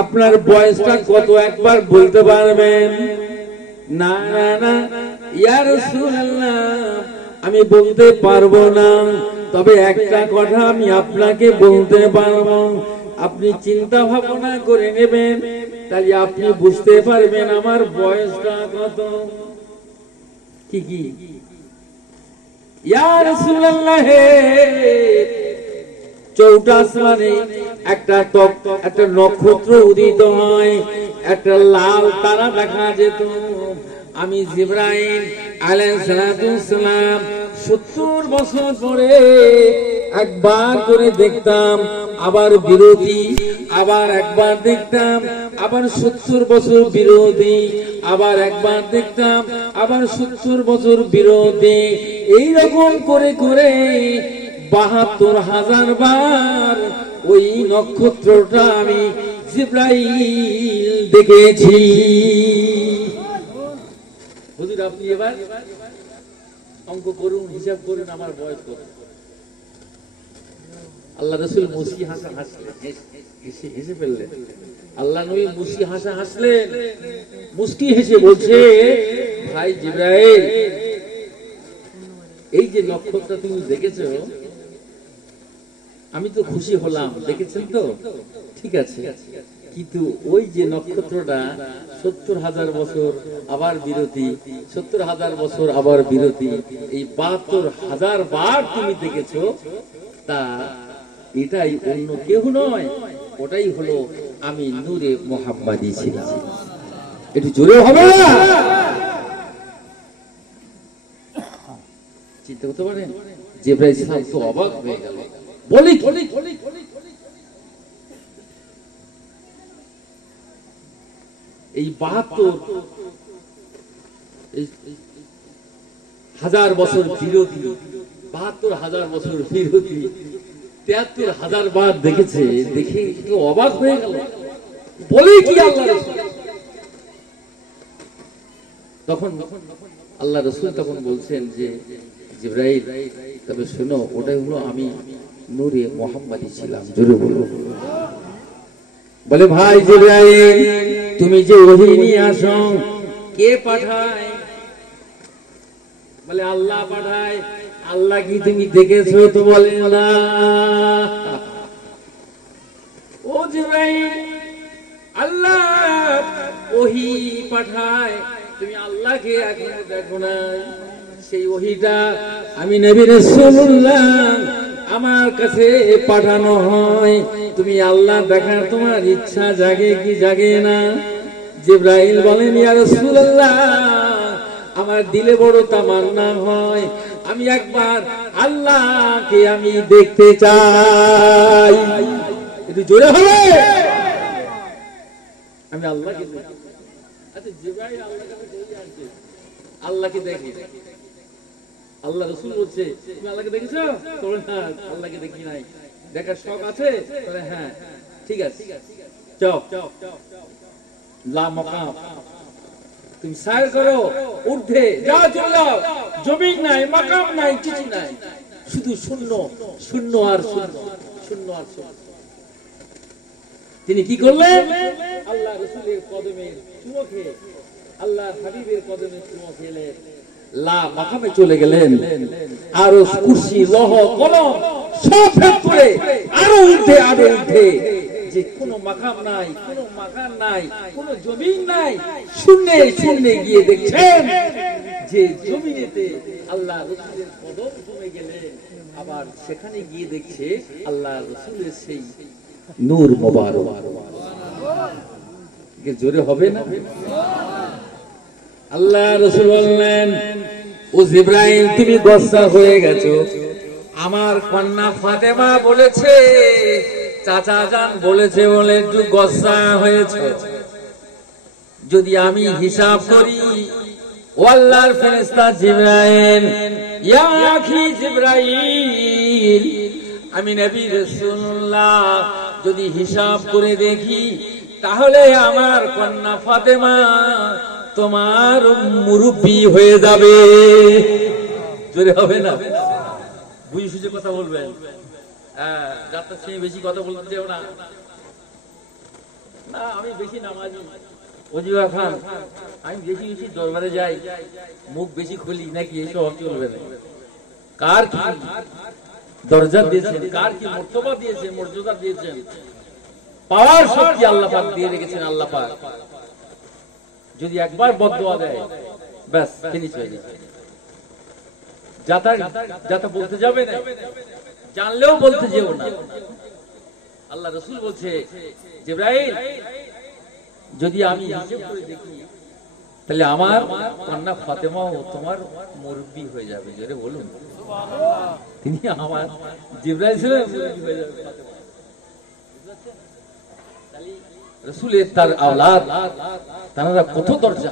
আপনার বয়সটা কত একবার বলতে পারবেন? না না না ইয়া রাসূলুল্লাহ, আমি বলতে পারবো না, তবে একটা কথা আমি আপনাকে বলতে পারবো, আপনি চিন্তা ভাবনা করে নেবেন, তাহলে আপনি বুঝতে পারবেন আমার বয়সটা কত। কি কি? ইয়া রাসূলুল্লাহ, চৌটা আসমানে একটা নক্ষত্র উদিত হয়, একটা লাল তারা দেখা যেত। আমি জিবরাইল আলাইহিস সালাম 70 বছর পরে একবার করে দেখতাম, আবার বিরোধী, আবার একবার দেখতাম, আবার 70 বছর বিরোধী, আবার একবার দেখতাম, আবার 70 বছর বিরোধী, এইরকম করে করে ৭২,০০০ বার ওই নক্ষত্রটা আমি জিবরাইল দেখেছি। হুজুর আপনি এবার অঙ্ক করুন, হিসাব করুন, আমার বয়স কত? আল্লাহ রাসূল মুসকি হাসা হাসলেন, হেসে ফেললেন। আল্লাহ নবী মুসকি হাসা হাসলেন, মুসকি হেসে বলছে, ভাই জিবরাইল এই যে নক্ষত্র তুমি দেখেছো, আমি তো খুশি হলাম, দেখেছেন তো, ঠিক আছে, কিন্তু ওই যে নক্ষত্রটা 70,000 বছর আবার বিরতি, 70,000 বছর আবার বিরতি, এই 72,000 বার তুমি দেখেছো, তা এটাই অন্য কেউ নয়, ওটাই হলো আমি নূরে মোহাম্মদী ছিলাম। একটু জোরে হবে না? চিন্তা করতে পারেন, জিবরাইল সাহেব তো অবাক হয়ে গেল, বলি এই 72,000 বছর বিরতি, 72,000 বছর বিরতি 73,000 বার দেখেছে, দেখে তো অবাক হয়ে গেল, বলে কি আল্লাহ রাসূল। তখন আল্লাহ রাসূল তখন বলছেন যে জিবরাইল, তবে শোনো, ওটাই হলো আমি নূরে মোহাম্মদী ছিলাম। জোরে বলো। বলে ভাই জিবরাইল, তুমি যে ওহী নিয়ে আসো, কে পাঠায়? বলে আল্লাহ পাঠায়। আল্লাহ কি তুমি দেখেছো? তো বলে না। ও জিবরাইল, আল্লাহ ওহী পাঠায়, তুমি আল্লাহকে এখনো দেখো না। সেই ওহীটা আমি নবী রাসূলুল্লাহ আমার কাছে পাঠানো হয়, তুমি আল্লাহ দেখার তোমার ইচ্ছা জাগে কি জাগে না? জিবরাইল বলেন, ইয়া রাসূলুল্লাহ, আমার দিলে বড় তামান্না হয়, আমি একবার আল্লাহকে আমি দেখতে চাই। একটু জোরে হবে। আমি আল্লাহকে দেখি। আচ্ছা, জিবরাইল আল্লাহকে দেখে, আল্লাহ রাসূল বলছে, তুমি আল্লাহকে দেখেছো? বলে না, আল্লাহকে দেখি নাই। দেখার শখ আছে? বলে হ্যাঁ, ঠিক আছে, চল লা মাকাম, তুমি সায়র করো, ঊর্ধ্বে যাও, চলে যাও, জমিন নাই, মাকাম নাই, কিছু নাই, শুধু শূন্য, শূন্য আর শূন্য, শূন্য আর শূন্য। তিনি কি করলেন? আল্লাহ রাসূলের কদমে চুমো খেয়ে, আল্লাহ হাবিবের কদমে চুমো খেলেন, লা মাকামে চলে গেলেন। আরো কুরসি, লৌহ, কলম সব ভেদ করে আরো ঊর্ধ্বে, আরো ঊর্ধ্বে, যে কোনো মাকাম নাই, কোনো মাকান নাই, কোনো জমিন নাই, শূন্যে শূন্যে গিয়ে দেখছেন যে জমিনেতে আল্লাহ রাসূলের কদম জমে গেলেন। আবার সেখানে গিয়ে দেখছে আল্লাহ রাসূলের সেই নূর মোবারক। জোরে হবে না? আল্লাহ রাসূল বললেন, ও জিবরাইল, তুমি গোসা হয়ে গেছো। আমার কন্যা ফাতেমা বলেছে, চাচা জান বলেছে বলে একটু গোসা হয়েছে। যদি আমি হিসাব করি, ও আল্লাহর ফেরেশতা জিবরাইল, ইয়া আখি জিবরাইল, আমি নবী রাসূলুল্লাহ যদি হিসাব করে দেখি, তাহলে আমার কন্যা ফাতেমা তোমার মুরব্বী হয়ে যাবে। জোরে হবে না? বুঝে সুঝে কথা বলবেন, হ্যাঁ, যাত্রার সময় বেশি কথা বলতে চাও না। না, আমি বেশি নামাজি অজিবা খান, আমি বেশি বেশি দরবারে যাই, মুখ বেশি খুলি নাকি, এইসব চলবে না। কার কি দরজা দিয়েছেন, কার কি মর্তবা দিয়েছেন, মর্যাদা দিয়েছেন, পাওয়ার শক্তি আল্লাহ পাক দিয়ে রেখেছেন। আল্লাহ পাক যদি একবার বদদোয়া দেয়, ব্যাস ফিনিশ হয়ে যায়। যাতা বলতে যাবে না, জানলেও বলতে যেও না। আল্লাহ রাসূল বলছে, জিবরাইল, যদি আমি হিসাব করে দেখি, তাহলে আমার কন্যা ফাতেমাও তোমার মুরব্বি হয়ে যাবে। জোরে বলুন সুবহানাল্লাহ। তিনি আমার জিবরাইল ছিলেন, মুরব্বি হয়ে যাবে ফাতেমা। রাসূলের তার আওলাদ, তারা কত দরজা।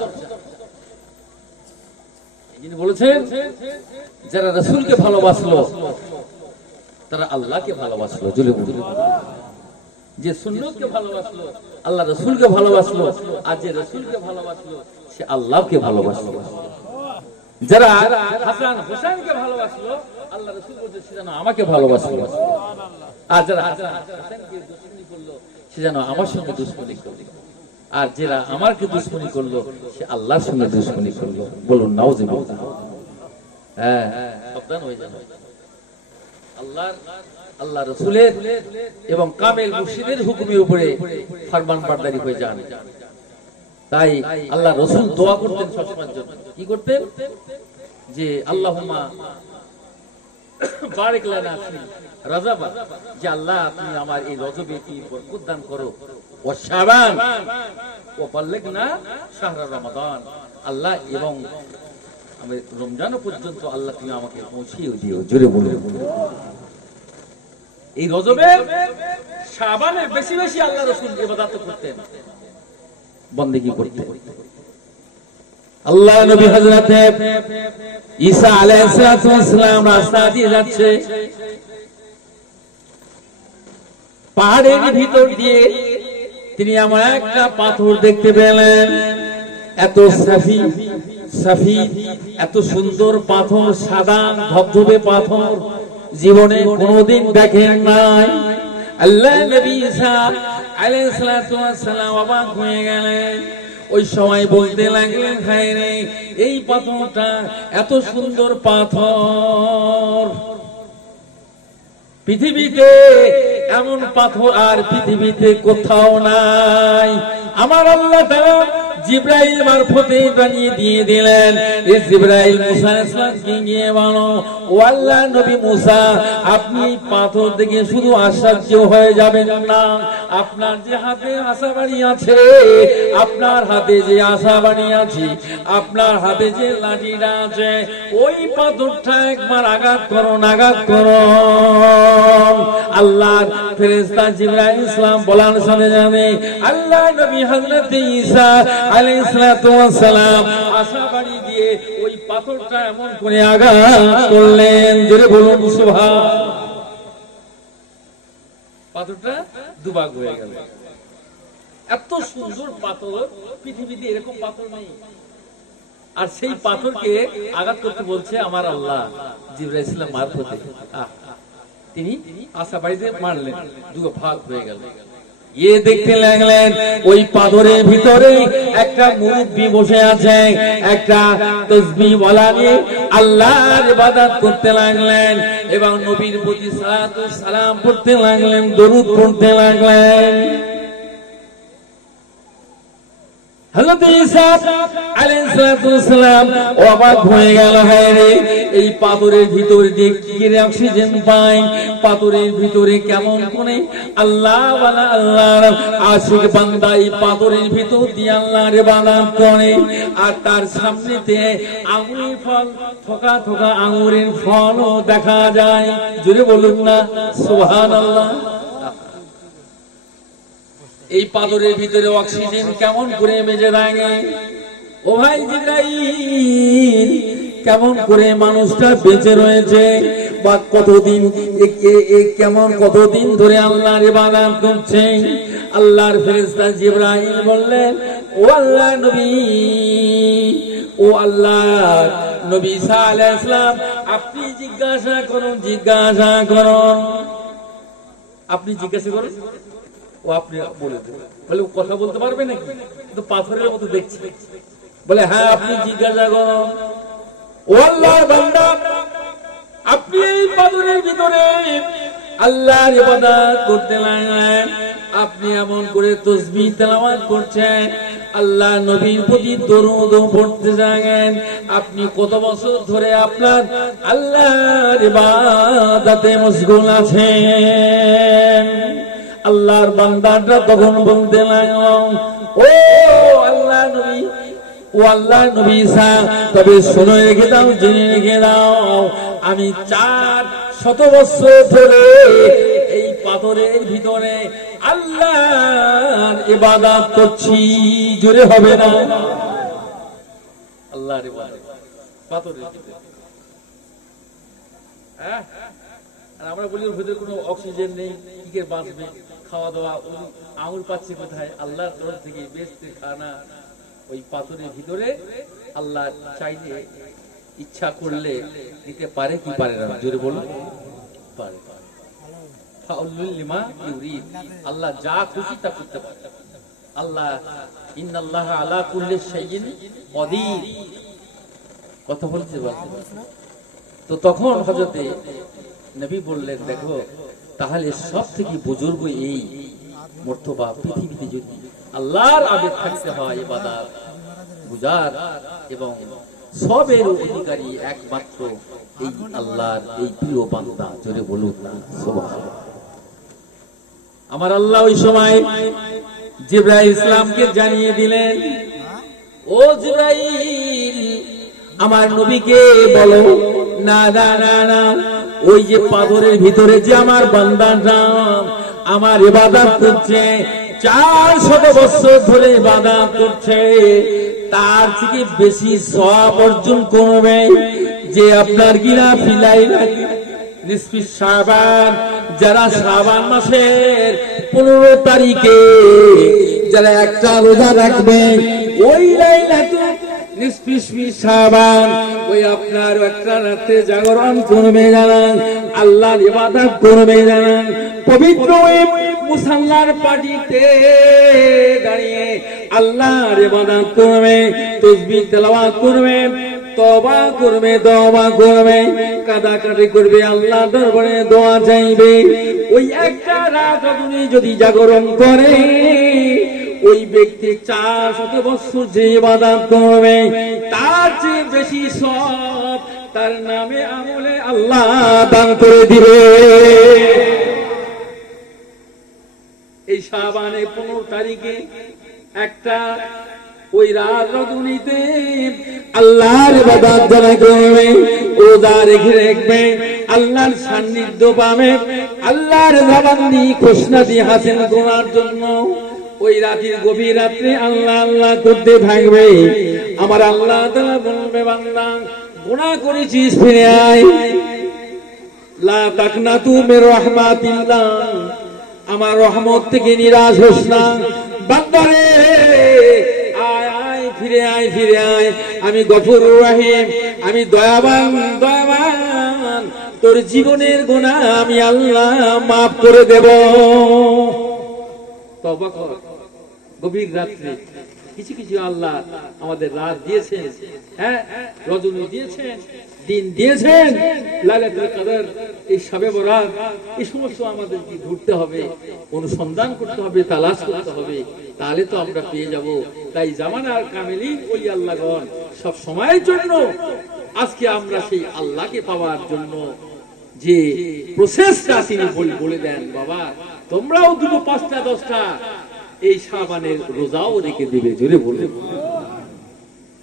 যিনি বলেছেন, যারা রাসূলকে ভালোবাসলো তারা আল্লাহকে ভালোবাসলো। জোরে বলুন। যে সুন্নতকে ভালোবাসলো, আল্লাহ রাসূলকে ভালোবাসলো, আর যে রাসূলকে ভালোবাসলো সে আল্লাহকে ভালোবাসলো। যারা হাসান হোসেনকে ভালোবাসলো, আল্লাহ রাসূল বলছে সে যেন আমাকে ভালোবাসলো। আর যারা হাসান হোসেনকে দুশমনি করলো, সে যেন আমার সঙ্গে দুশমনি করলো। আর যারা আমাকে দুশমনি করলো, সে আল্লাহর সঙ্গে দুশমনি করলো। বলুন নাউজুবিল্লাহ। হ্যাঁ, সাবধান হয়ে যান। আল্লাহ রাসূলের এবং কামেল মুর্শিদের হুকুমের উপরে ফরমান বারদারি হয়ে যান। তাই আল্লাহ রাসূল দোয়া করতেন সবসময়ের জন্য। কি করতেন? যে আল্লাহুম্মা বারিক লানা ফি রাজাবা, যে আল্লাহ তুমি আমার এই রজবে কি বরকত দান করো, ও শাবান ও বাল্লিগনা শাহরা রমাদান, আল্লাহ এবং আমি রমজান পর্যন্ত আল্লাহ তুমি আমাকে পৌঁছিয়ে দিও। জোরে বলুন। এই রজবে শাবানে বেশি বেশি আল্লাহ রাসূল ইবাদত করতেন, বন্দেগী করতেন। আল্লাহ নবী হযরত ঈসা আলাইহিস সালাম রাস্তা দিয়ে যাচ্ছে, পাহাড়ের ভিতর দিয়ে তিনি এমন একটা পাথর দেখতে পেলেন, এত সাফি সাফি, এত সুন্দর পাথর, সাদা ধবধবে পাথর জীবনে কোনোদিন দেখেন নাই। আল্লাহ নবী ঈসা আলাইহিস সালাম অবাক হয়ে গেলেন। ওই সময় বলতে লাগলেন, হায় রে, এই পাথরটা এত সুন্দর পাথর, পৃথিবীতে এমন পাথর আর পৃথিবীতে কোথাও নাই। আমার আল্লাহ তাআলা জিবরাইল মারফতে বানিয়ে দিয়ে দিলেন। এই জিবরাইল মুসা আলাইহিস সালামকে গিয়ে বলো, ও আল্লাহ নবী মুসা, আপনি পাথর দেখে শুধু আশ্চর্য হয়ে যাবেন না, আপনার যে হাতে আশাবাড়ি আছে, আপনার হাতে যে আশাবাড়ি আছে, আপনার হাতে যে লাঠিটা আছে, ওই পাথরটা একবার আঘাত করুন, আঘাত করুন। আল্লাহর ফেরেশতা জিবরাইল ইসলাম বলার সাথে জানে আল্লাহ নবী হযরত ঈসা আলাইহিস সালাম আশাবাড়ি দিয়ে ওই পাথরটা এমন করে আঘাত করলেন। জোরে বলুন সুবহান। পাথরটা দুভাগ হয়ে গেল। এত সুন্দর পাথর, পৃথিবীতে এরকম পাথর নেই। আর সেই পাথরকে আঘাত করতে বলছে আমার আল্লাহ জিবরাইল ইসলাম মারফতে। তিনি আশাবাড়িতে মারলেন, দুটো ভাগ হয়ে গেল। ये देखते লাগলেন ওই পাথরের ভিতরে একটা মুরব্বি বসে আছে, একটা তাসবিহ ওয়ালা নিয়ে আল্লাহর ইবাদত করতে লাগলেন এবং নবীর প্রতি সালাতু সালাম পড়তে লাগলেন, দরুদ পড়তে লাগলেন। হযরত ঈসা আলাইহিস সালাম অবাক হয়ে গেল, হায় রে, এই পাথরের ভিতরে দিয়ে কি করে অক্সিজেন পায়, পাথরের ভিতরে কেমন করে আল্লাহ ওয়ালা আল্লাহর আশিক বান্দা এই পাথরের ভিতর দিয়ে আল্লাহর ইবাদত করে, আর তার সামনেতে আঙ্গুরের ফল, থোকা থোকা আঙ্গুরের ফলও দেখা যায়। জোরে বলুন না সুবহানাল্লাহ। এই পাথরের ভিতরে অক্সিজেন কেমন করে বেজে থাকে। ও ভাই জিবরাইল, কেমন করে মানুষটা বেঁচে রয়েছে বা কতদিন কেমন কতদিন ধরে আল্লাহর ইবাদত করছে। আল্লাহর ফেরেশতা জিবরাইল বললেন, ও আল্লাহ নবী, ও আল্লাহ নবী ঈসা আলাইহিস সালাম, আপনি জিজ্ঞাসা করুন, জিজ্ঞাসা করুন, আপনি জিজ্ঞাসা করুন, ও আপনি বলে দেবেন। বলে ও কথা বলতে পারবে নাকি? কিন্তু পাথরের মতো দেখছি। বলে হ্যাঁ, আপনি জিজ্ঞাসা করুন। ও আল্লাহর বান্দা, আপনি এই পাথরের ভিতরে আল্লাহর ইবাদত করতে লাগলেন, আপনি এমন করে তাসবিহ তেলাওয়াত করছেন, আল্লাহ নবীর প্রতি দরুদ পড়তে থাকেন, আপনি কত বছর ধরে আপনার আল্লাহর ইবাদতে মশগুল আছেন। আল্লাহর বান্দাটা তখন বলতে লাগলো, ও আল্লাহ নবী, ও আল্লাহ নবী ঈসা, তবে শুনে রেখে দাও, জেনে রেখে দাও, আমি 400 বছর ধরে এই পাথরের ভিতরে আল্লাহর ইবাদত করছি। জোরে হবে না? আল্লাহর ইবাদত পাথরের ভিতরে। আর আমরা বলি ওর ভিতরে কোনো অক্সিজেন নেই, কি করে বাঁচবে, খাওয়া দাওয়া আঙুর পাচ্ছে কোথায়? আল্লাহর তরফ থেকে বেহেশতের খানা ওই পাথরের ভিতরে আল্লাহ চাইলে, ইচ্ছা করলে দিতে পারে কি পারে না? জোরে বলুন, পারে। ফাউলুল লিমা ইউরিদ, আল্লাহ যা খুশি তা করতে পারে। আল্লাহ ইন্নাল্লাহা আলা কুল্লি শাইইন কদির, কথা বলতে বলতে তো তখন হযরতে নবী বললেন, দেখো তাহলে সব থেকে বুজুর্গ এই মর্তবা পৃথিবীতে যদি আল্লাহর আবেদ থাকতে হয়, ইবাদত বুঝার এবং সবের অধিকারী একমাত্র এই আল্লাহর এই প্রিয় বান্দা। জোরে বলুন না সুবহানাল্লাহ। আমার আল্লাহ ওই সময় জিবরাইল ইসলামকে জানিয়ে দিলেন, ও জিবরাইল আমার নবীকে বলো, না না না না, ওই যে পাথরের ভিতরে যে আমার বান্দাটা আমার ইবাদত করছে, 400 বছর ধরে ইবাদত করছে, তার থেকে বেশি সওয়াব অর্জন করবে যে আপনার কিনা ফিলাই নিসফি শাবান, যারা শাবান মাসের 15 তারিখে যারা একটা রোজা রাখবে, ওই লাইলাতুল নিসফি শাবান, ওই আপনার একটা রাতে জাগরণ করবে, জানান আল্লাহর ইবাদত করবে, জানান পবিত্র মুসাল্লার পাটিতে দাঁড়িয়ে আল্লাহর ইবাদত করবে, তাসবিহ তেলাওয়াত করবে, তওবা করবে, দোয়া করবে, কাঁদাকাটি করবে, আল্লাহর দরবারে দোয়া চাইবে। ওই একটা রাত আপনি যদি জাগরণ করে, ওই ব্যক্তি 400 বছর যে ইবাদত করবে, তার চেয়ে বেশি সওয়াব তার নামে আমলে আল্লাহ দান করে দিবে। এই শাবানের 15 তারিখে একটা ওই রাত রজনীতে আল্লাহর ইবাদত যারা করবে, রোজা রেখে রাখবে, আল্লাহর সান্নিধ্য পাবে, আল্লাহর জবানি খুশনাদি হাসিল করার জন্য ওই রাতের গভীর রাত্রে আল্লাহ আল্লাহ করতে থাকবে। আমার আল্লাহ তাআলা বলবে, বান্দা গুনাহ করেছিস, ফিরে আয়, লা তাকনাতু মির রাহমাতিল্লাহ, আমার রহমত থেকে নিরাশ হোস না, বান্দারে আয় আয়, ফিরে আয়, ফিরে আয়, আমি গফুরুর রহিম, আমি দয়াবান দয়াবান, তোর জীবনের গুনাহ আমি আল্লাহ মাফ করে দেব। তওবা কর। গভীর রাত্রে কিছু কিছু আল্লাহ আমাদের রাত দিয়েছেন, হ্যাঁ রজনী দিয়েছেন, দিন দিয়েছেন, লাইলাতুল কদর, এই শবে বরাত, এই সমস্ত আমাদেরকে ঘুরতে হবে, অনুসন্ধান করতে হবে, তালাশ করতে হবে, তাহলে তো আমরা পেয়ে যাব। তাই জামানার কামিলিন ওলি আল্লাহগণ সব সময়ের জন্য আজকে আমরা সেই আল্লাহকে পাওয়ার জন্য যে প্রসেসটা তিনি বলে দেন, বাবা তোমরাও 2, 5টা 10টা এই শাবানের রোজাও রেখে দিবে। জোরে বলে,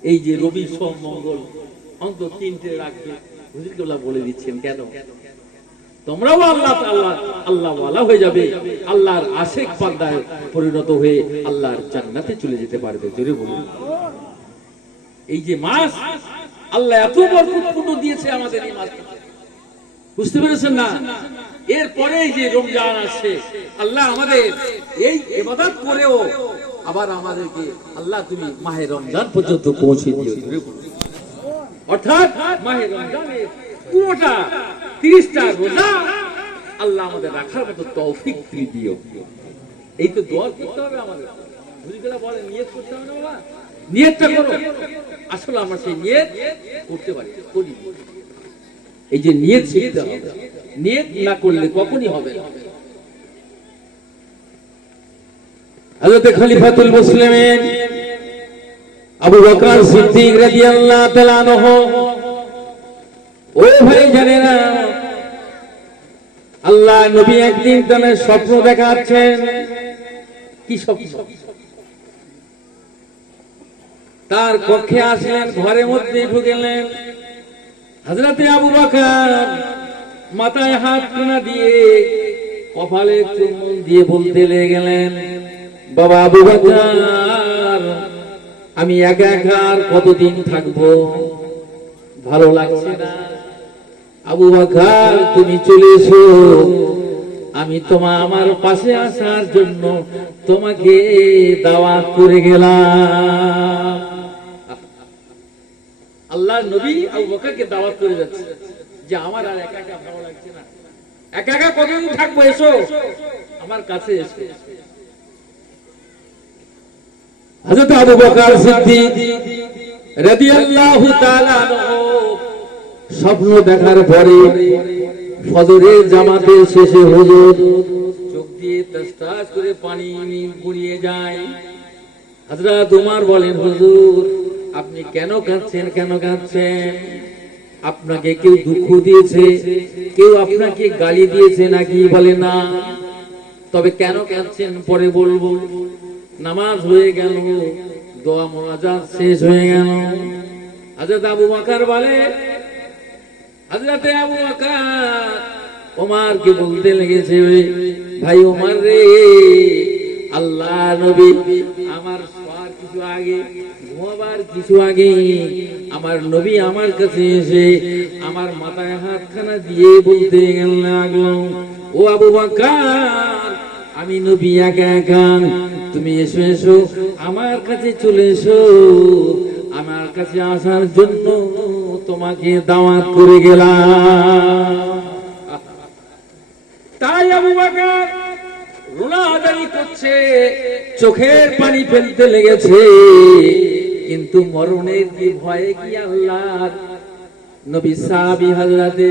এই যে রবি সোম মঙ্গল অন্তত 3টে রাখবে, হুজুরুল্লাহ বলে দিচ্ছেন কেন? তোমরাও আল্লাহ আল্লাহ আল্লাহ ওয়ালা হয়ে যাবে, আল্লাহর আশিক বান্দায় পরিণত হয়ে আল্লাহর জান্নাতে চলে যেতে পারবে। জোরে বলুন। এই যে মাস আল্লাহ এত বরকতপূর্ণ দিয়েছে আমাদের এই মাস, বুঝতে পেরেছেন না? এরপরে যে রমজান আসছে, আল্লাহ আমাদের এই ইবাদত করেও আবার আমাদেরকে আল্লাহ তুমি মাহে রমজান পর্যন্ত পৌঁছে দিও। অর্থাৎ মাহে রমজানের পুরোটা 30টা রোজা আল্লাহ আমাদের রাখার মতো তৌফিক দিও। এই তো দোয়া করতে হবে আমাদের। বুঝিগুলা বলে নিয়ত করতে হবে না বাবা, নিয়তটা করো। আসলে আমরা সেই নিয়ত করতে পারি, করি। এই যে নিয়ত শিখতে হবে, নিয়ত না করলে কখনই হবে না। হযরত খলিফাতুল মুসলিমিন আবু বকর সিদ্দিক রাদিয়াল্লাহু তাআলা আনহু, ও ভাই জানেনা, আল্লাহ নবী একদিন তার স্বপ্ন দেখাচ্ছেন। কি স্বপ্ন? তার কক্ষে আসলেন, ঘরের মধ্যে ঢুকলেন। হযরতে আবু বকর মাথায় হাত না দিয়ে কপালে চুম্বন দিয়ে বলতে লেগেলেন, বাবা আবু বকর, আমি একা একা আর কতদিন থাকবো, ভালো লাগছে না। আবু বকর তুমি চলে এসো, আমি আমার পাশে আসার জন্য তোমাকে দাওয়াত করে গেলাম। আল্লাহর নবী আবু বকরকে দাওয়াত করে যাচ্ছে যে আমার আর একা একা ভালো লাগছে না, একা একা কতদিন থাকবো, এসো আমার কাছে এসো। হযরত আবু বকর সিদ্দিক রাদিয়াল্লাহু তাআলা আনহু স্বপ্ন দেখার পরে ফজরের জামাতের শেষে হুজুর চোখ দিয়ে তাস করে পানি গড়িয়ে যায়। হযরত উমর বলেন, হুজুর আপনি কেন কাঁদছেন, কেন কাঁদছেন? আপনাকে কেউ দুঃখ দিয়েছে, কেউ আপনাকে গালি দিয়েছে নাকি? বলে না। তবে কেন কাঁদছেন পরে বলবো। নামাজ হয়ে গেল, দোয়া মুনাজাত শেষ হয়ে গেল। হযরত আবু বকর বলে, হযরত আবু বকর ওমরকে বলতে লেগেছে, ভাই ওমর রে, আল্লাহ নবী আমার শোয়ার কিছু আগে, ঘুমাবার কিছু আগে আমার নবী আমার কাছে এসে আমার মাথায় হাতখানা দিয়ে বলতে লাগলো, ও আবু বকর, আমি নবী একা একা, তুমি এসো এসো আমার কাছে চলে এসো, আমার কাছে আসার জন্য তোমাকে দাওয়াত করে গেলাম। তাই আবু বকর রোনাদারি করছে, চোখের পানি ফেলতে লেগেছে, কিন্তু মরণের কি ভয়ে কি আল্লাহর নবী সাহাবী হযরতে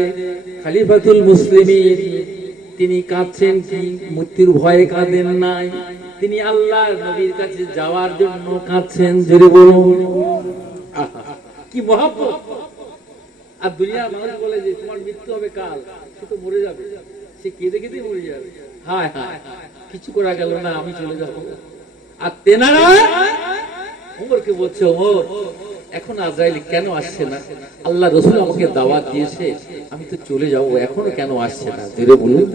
খলিফাতুল মুসলিমিন তিনি কাঁদছেন কি মৃত্যুর ভয়ে কাঁদেন নাই, তিনি আল্লাহর নবীর কাছে যাওয়ার জন্য কাঁদছেন। জোরে বলুন কি মহব্বত। আর দুনিয়ার মানুষ বলে যে তোমার মৃত্যু হবে কাল, সে তো মরে যাবে, সে কেঁদে কেঁদে মরে যাবে, হায় হায় কিছু করা গেল না, আমি চলে যাব। আর তেনারা ওমরকে বলছে, ওমর এখন আজরাইল কেন আসছে না? আল্লাহ রাসূল আমাকে দাওয়াত দিয়েছে, আমি তো চলে যাব, এখনো কেন আসছে না? ধীরে বলুন।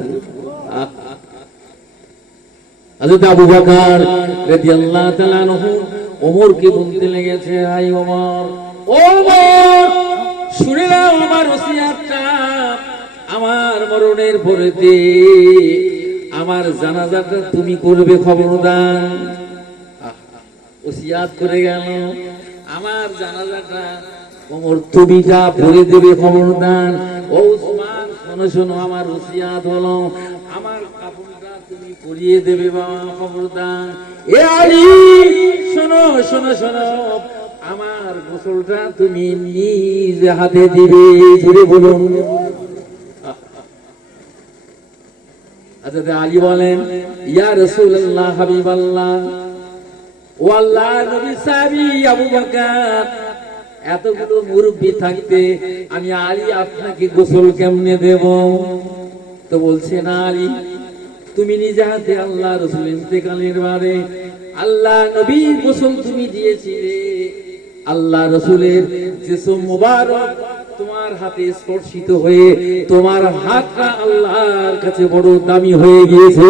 হযরত আবু বকর রাদিয়াল্লাহু তাআলা আনহু ওমরকে বলতে লেগেছে, হাই ওমর, ওমর শুনে নাও আমার ওসিয়াতটা, আমার মরণের পরেতে আমার জানাজাটা তুমি করবে, খবরদার। ওসিয়াত করে গেল, আমার জানাজাটা ওমর তুমি যা পড়ে দেবে, খবরদার। ও ওসমান শোনো শোনো, আমার ওসিয়াত হলো আমার কাফনটা তুমি পরিয়ে দেবে বাবা, খবরদার। এ আলী শোনো শোনো শোনো, আমার গোসলটা তুমি নিজ হাতে দিবে। জুড়ে বলুন। হযরত আলী বলেন, ইয়া রাসূলুল্লাহ, হাবিবাল্লাহ, ও আল্লাহর নবী সাহাবী আবু বকর, এতগুলো মুরব্বি থাকতে আমি আলী আপনাকে গোসল কেমনে দেব? তো বলছে, না আলী, তুমি নিজে হাতে আল্লাহ রাসূল ইন্তেকালের বারে আল্লাহ নবীর গোসল তুমি দিয়েছিলে, আল্লাহ রাসূলের জিসম মুবারক তোমার হাতে স্পর্শিত হয়ে তোমার হাতটা আল্লাহর কাছে বড় দামি হয়ে গিয়েছে,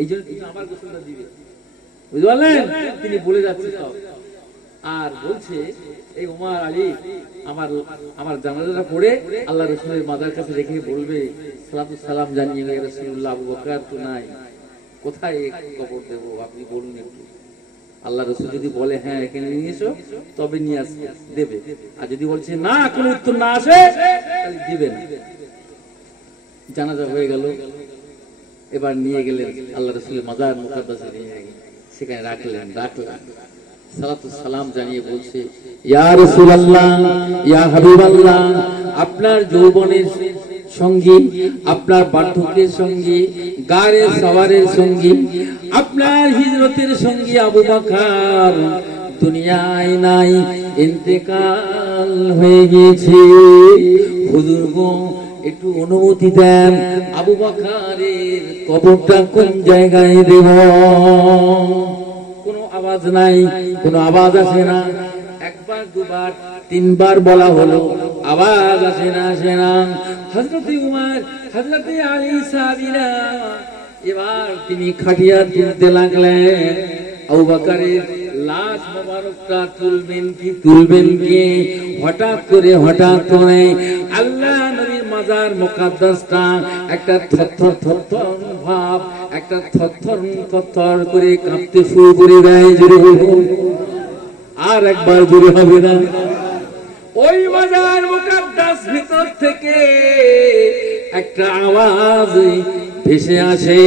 এই জন্য তুমি আমার গোসলটা দিবে। বুঝতে পারলেন? তিনি বলে যাচ্ছে সব। আর বলছে, এই ওমর আলী আমার জানাজাটা পড়ে আল্লাহ রাসূলের মাজার কাছে রেখে বলবে, সালাতু সালাম জানিয়ে ইয়া রাসূলুল্লাহ, আবু বকর তো নাই, কোথায় কবর দেব আপনি বলুন একটু। আল্লাহ রাসূল যদি বলে হ্যাঁ এখানে নিয়ে এসো, তবে নিয়ে আসবে, দেবে। আর যদি বলছে না, কোনো উত্তর না আসে, তাহলে দিবে না। জানাজা হয়ে গেল, এবার নিয়ে গেলেন আল্লাহ রাসূলের মাজার মুকাদ্দাসে, নিয়ে সেখানে রাখলেন। সালাতু সালাম জানিয়ে বলছে, ইয়া রাসূলুল্লাহ, ইয়া হাবিবাল্লাহ, আপনার যৌবনের সঙ্গী, আপনার বার্ধক্যের সঙ্গী, গারে সওয়ারের সঙ্গী, আপনার হিজরতের সঙ্গী আবু বকর দুনিয়ায় নাই, ইন্তেকাল হয়ে গিয়েছে। হুজুর গো, একটু অনুমতি দেন, আবু বকরের কবরটা কোন জায়গায় দেব? কোনো আওয়াজ নাই, কোনো আওয়াজ আসে না। একবার দুবার তিনবার বলা হলো, আওয়াজ আসে না, আসে না। হযরতে উমর, হযরতে আলী সাহাবীরা এবার তিনি খাটিয়া তুলতে লাগলেন। আবু বকরের লাশ মোবারকটা তুলবেন কি হঠাৎ করে আল্লাহ নবীর মাজার মুকাদ্দাসটা একটা থরথর থরথর ভাব, একটা থরথর থরথর করে কাঁপতে শুরু করে দেয়। জোরে বলুন, আর একবার জোরে হবে না। ওই মাজার মুকাদ্দাস ভিতর থেকে একটা আওয়াজ ভেসে আসে,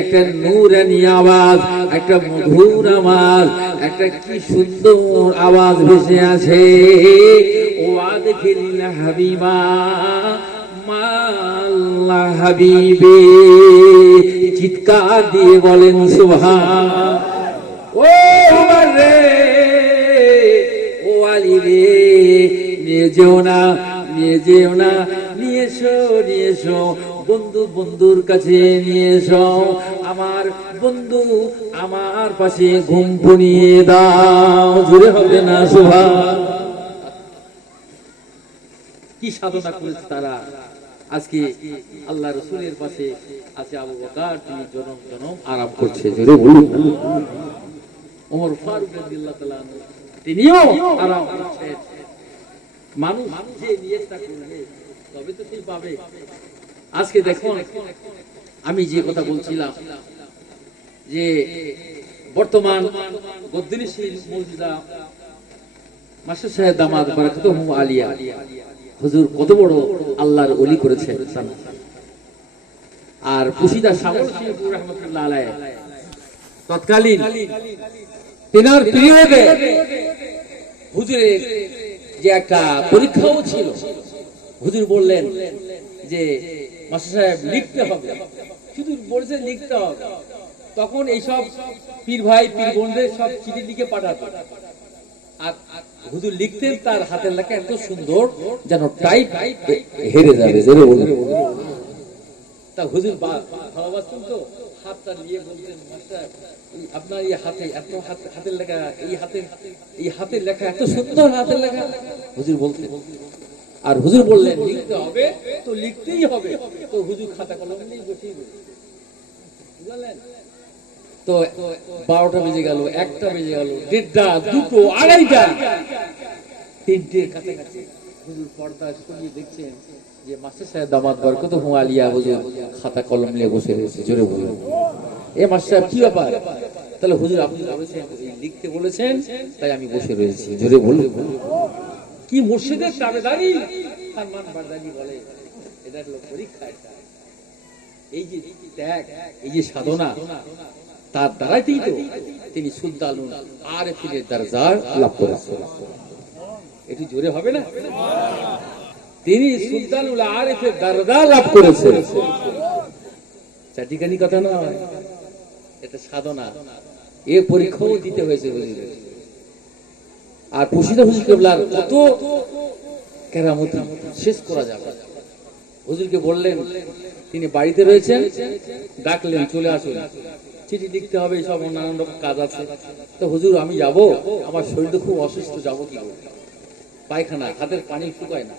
একটা নূরানি আওয়াজ, একটা মধুর আওয়াজ, একটা কি সুন্দর আওয়াজ ভেসে আছে। ও আদখিল হাবিবা মাল্লাহ হাবিবে, চিৎকার দিয়ে বলেন সুবহান। ও ওমর রে, ও আলী রে, নিয়ে যেও না, নিয়ে যেও না, নিয়ে এসো, নিয়ে এসো, বন্ধু বন্ধুর কাছে নিয়ে এসো, আমার বন্ধু আমার পাশে ঘুম পুনিয়ে দাও। জুড়ে হবে না সুবহান। কি সাধনা করেছে তারা। আজকে আল্লাহ রাসূলের পাশে আছে আবু বকর, তিনি জনম জনম আরাম করছে। জোরে বলুন। ওমর ফারুক রাদিয়াল্লাহু তাআলা তিনিও আরাম করছেন। মানুষ যে নিয়তটা করবে তবে তো সেই পাবে। আজকে দেখুন, আমি যে কথা বলছিলাম যে বর্তমান গদ্দিনীশীল মৌজুদা মাস্টার সাহেব দামাত বারাকাতুহু আলিয়া হুজুর কত বড় আল্লাহর ওলি করেছেন। আর পুশিদা শামুল শিবপুর রাহমাতুল্লাহ আলাইহি তৎকালীন তিনার পিরিয়ডে হুজুরের যে একটা পরীক্ষাও ছিল, হুজুর বললেন যে মাস্টার সাহেব লিখতে হবে, শুধু বলছেন লিখতে হবে। তখন এইসব পীর ভাই পীর বোনদের সব চিঠি লিখে পাঠাতো, আর হুজুর লিখতেন তার হাতের লেখা এত সুন্দর যেন টাইপ হেরে যাবে। তা হুজুর ভালোবাসতেন তো, হাতটা নিয়ে বলতেন মাস্টার আপনার এই হাতে এত হাতের লেখা, এই হাতের লেখা এত সুন্দর হাতের লেখা। হুজুর বলতেন, আর হুজুর বললেন লিখতে হবে তো লিখতেই হবে। তো হুজুর খাতা কলম নিয়ে বসিয়ে দিলেন, বুঝলেন তো। 12টা বেজে গেল, 1টা বেজে গেল, 1:30, 2টো, 2:30টা, 3টের কাছাকাছি হুজুর পর্দা সরিয়ে দেখছেন যে মাস্টার সাহেব দামাত বারাকাতুহু আলিয়া হুজুর খাতা কলম নিয়ে বসে রয়েছে। জোরে বলুন। এ মাস্টার সাহেব কি ব্যাপার? তাহলে হুজুর আপনি বলেছেন লিখতে বলেছেন, তাই আমি বসে রয়েছি। জোরে বলুন। কি মুর্শিদের তাবেদারি, ফরমান বরদারি বলে, এটা হলো পরীক্ষা। এই যে ত্যাগ, এই যে সাধনা, তার দ্বারাই তো তিনি সুলতানুল আরিফিনের দরজা লাভ করেছেন। এটি জোরে হবে না? তিনি সুলতানুল আরিফের দরজা লাভ করেছেন। চাটিখানি কথা নয়, এটা সাধনা। এ পরীক্ষাও দিতে হয়েছে হুজুরের। আর পুশিদা হুজুর কেবলার কত কেরামতি শেষ করা যাবে। হুজুরকে বললেন, তিনি বাড়িতে রয়েছেন, ডাকলেন চলে আসুন, চিঠি লিখতে হবে, সব নানান রকম কাজ আছে। তো হুজুর আমি যাব, আমার শরীর তো খুব অসুস্থ, যাবো কি করে, পায়খানা, হাতের পানি শুকায় না।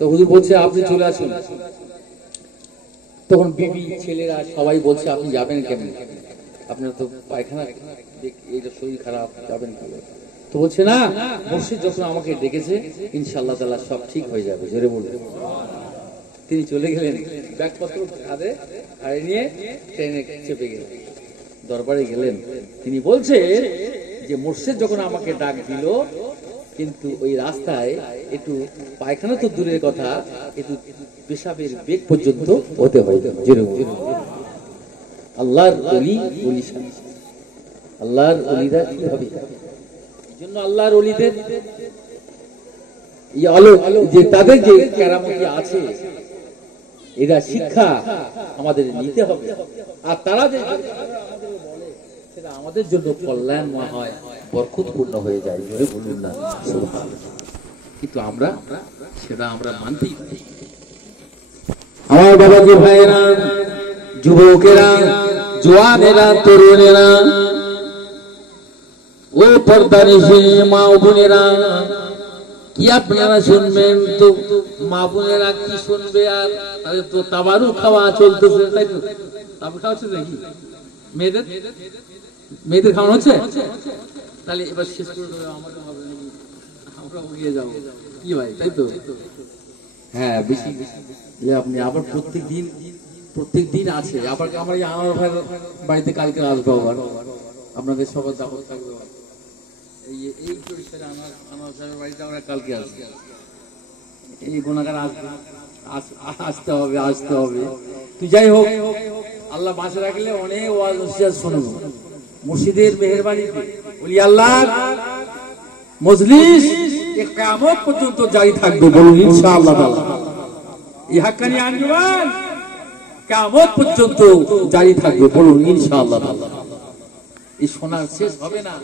তো হুজুর বলছে আপনি চলে আসুন। তখন বিবি ছেলেরা সবাই বলছে আপনি যাবেন কেমন, আপনার তো পায়খানা, এইটা শরীর খারাপ, যাবেন কি? তো বলছে না, মুর্শিদ যখন আমাকে ডেকেছে ইনশাআল্লাহ তাআলা সব ঠিক হয়ে যাবে। জোরে বলুন। তিনি চলে গেলেন, ব্যাগপত্র কাঁধে আর নিয়ে ট্রেনে চেপে গেলেন, দরবারে গেলেন। তিনি বলছে যে মুর্শিদ যখন আমাকে ডাক দিল, কিন্তু ওই রাস্তায় একটু পায়খানা তো দূরের কথা, একটু পেশাবের বেগ পর্যন্ত হতে হয়। আল্লাহর ওলি, আল্লাহর ওলিরা কিভাবে, এই জন্য আল্লাহর ওলিদের যে তাদের যে কেরামতি আছে, এরা শিক্ষা আমাদের নিতে হবে। আর তারা যে সেটা আমাদের জন্য কল্যাণময় হয়, বরকতপূর্ণ হয়ে যায়। জোরে বলুন না সুবহানাল্লাহ। কিন্তু আমরা সেটা মানতেই পারি। আমার বাবাজি ভাইয়েরা, যুবকেরা, জওয়ানেরা, তরুণেরা, ও পর্দানিশী মা বোনেরা, কি আপনারা শুনবেন? তো মা বোনেরা কি শুনবে? আর তাদের তো তাবারু খাওয়া চলতেছে, তাই তো? তাবারু খাওয়া হচ্ছে নাকি? মেয়েদের খাওয়ানো হচ্ছে? তাহলে এবার শেষ করে দেবো, আমাদের হবে নাকি? আমরা এগিয়ে যাবো কি ভাই, তাই তো? হ্যাঁ, বেশি আপনি আবার প্রত্যেক দিন আছে। আবার আমার আমার ভাই বাড়িতে কালকে আসবো, আবার আপনাদের সবার দাওয়াত থাকবে। এই পরিসরে আমার বাড়িতে আমরা কালকে আসবো, এই গুণাগার আসবে। আসতে হবে আসতে হবে। তুই যাই হোক, আল্লাহ বাঁচে রাখলে অনেক ওয়াজ নসিহত শুনবো মুর্শিদের মেহেরবানিতে। বলি আল্লাহ মজলিস কিয়ামত পর্যন্ত জারি থাকবে, বলুন ইনশাআল্লাহ তাআলা। এই হাক্কানি আঞ্জুমান কিয়ামত পর্যন্ত জারি থাকবে, বলুন ইনশাআল্লাহ তাআলা। এই শোনা শেষ হবে না।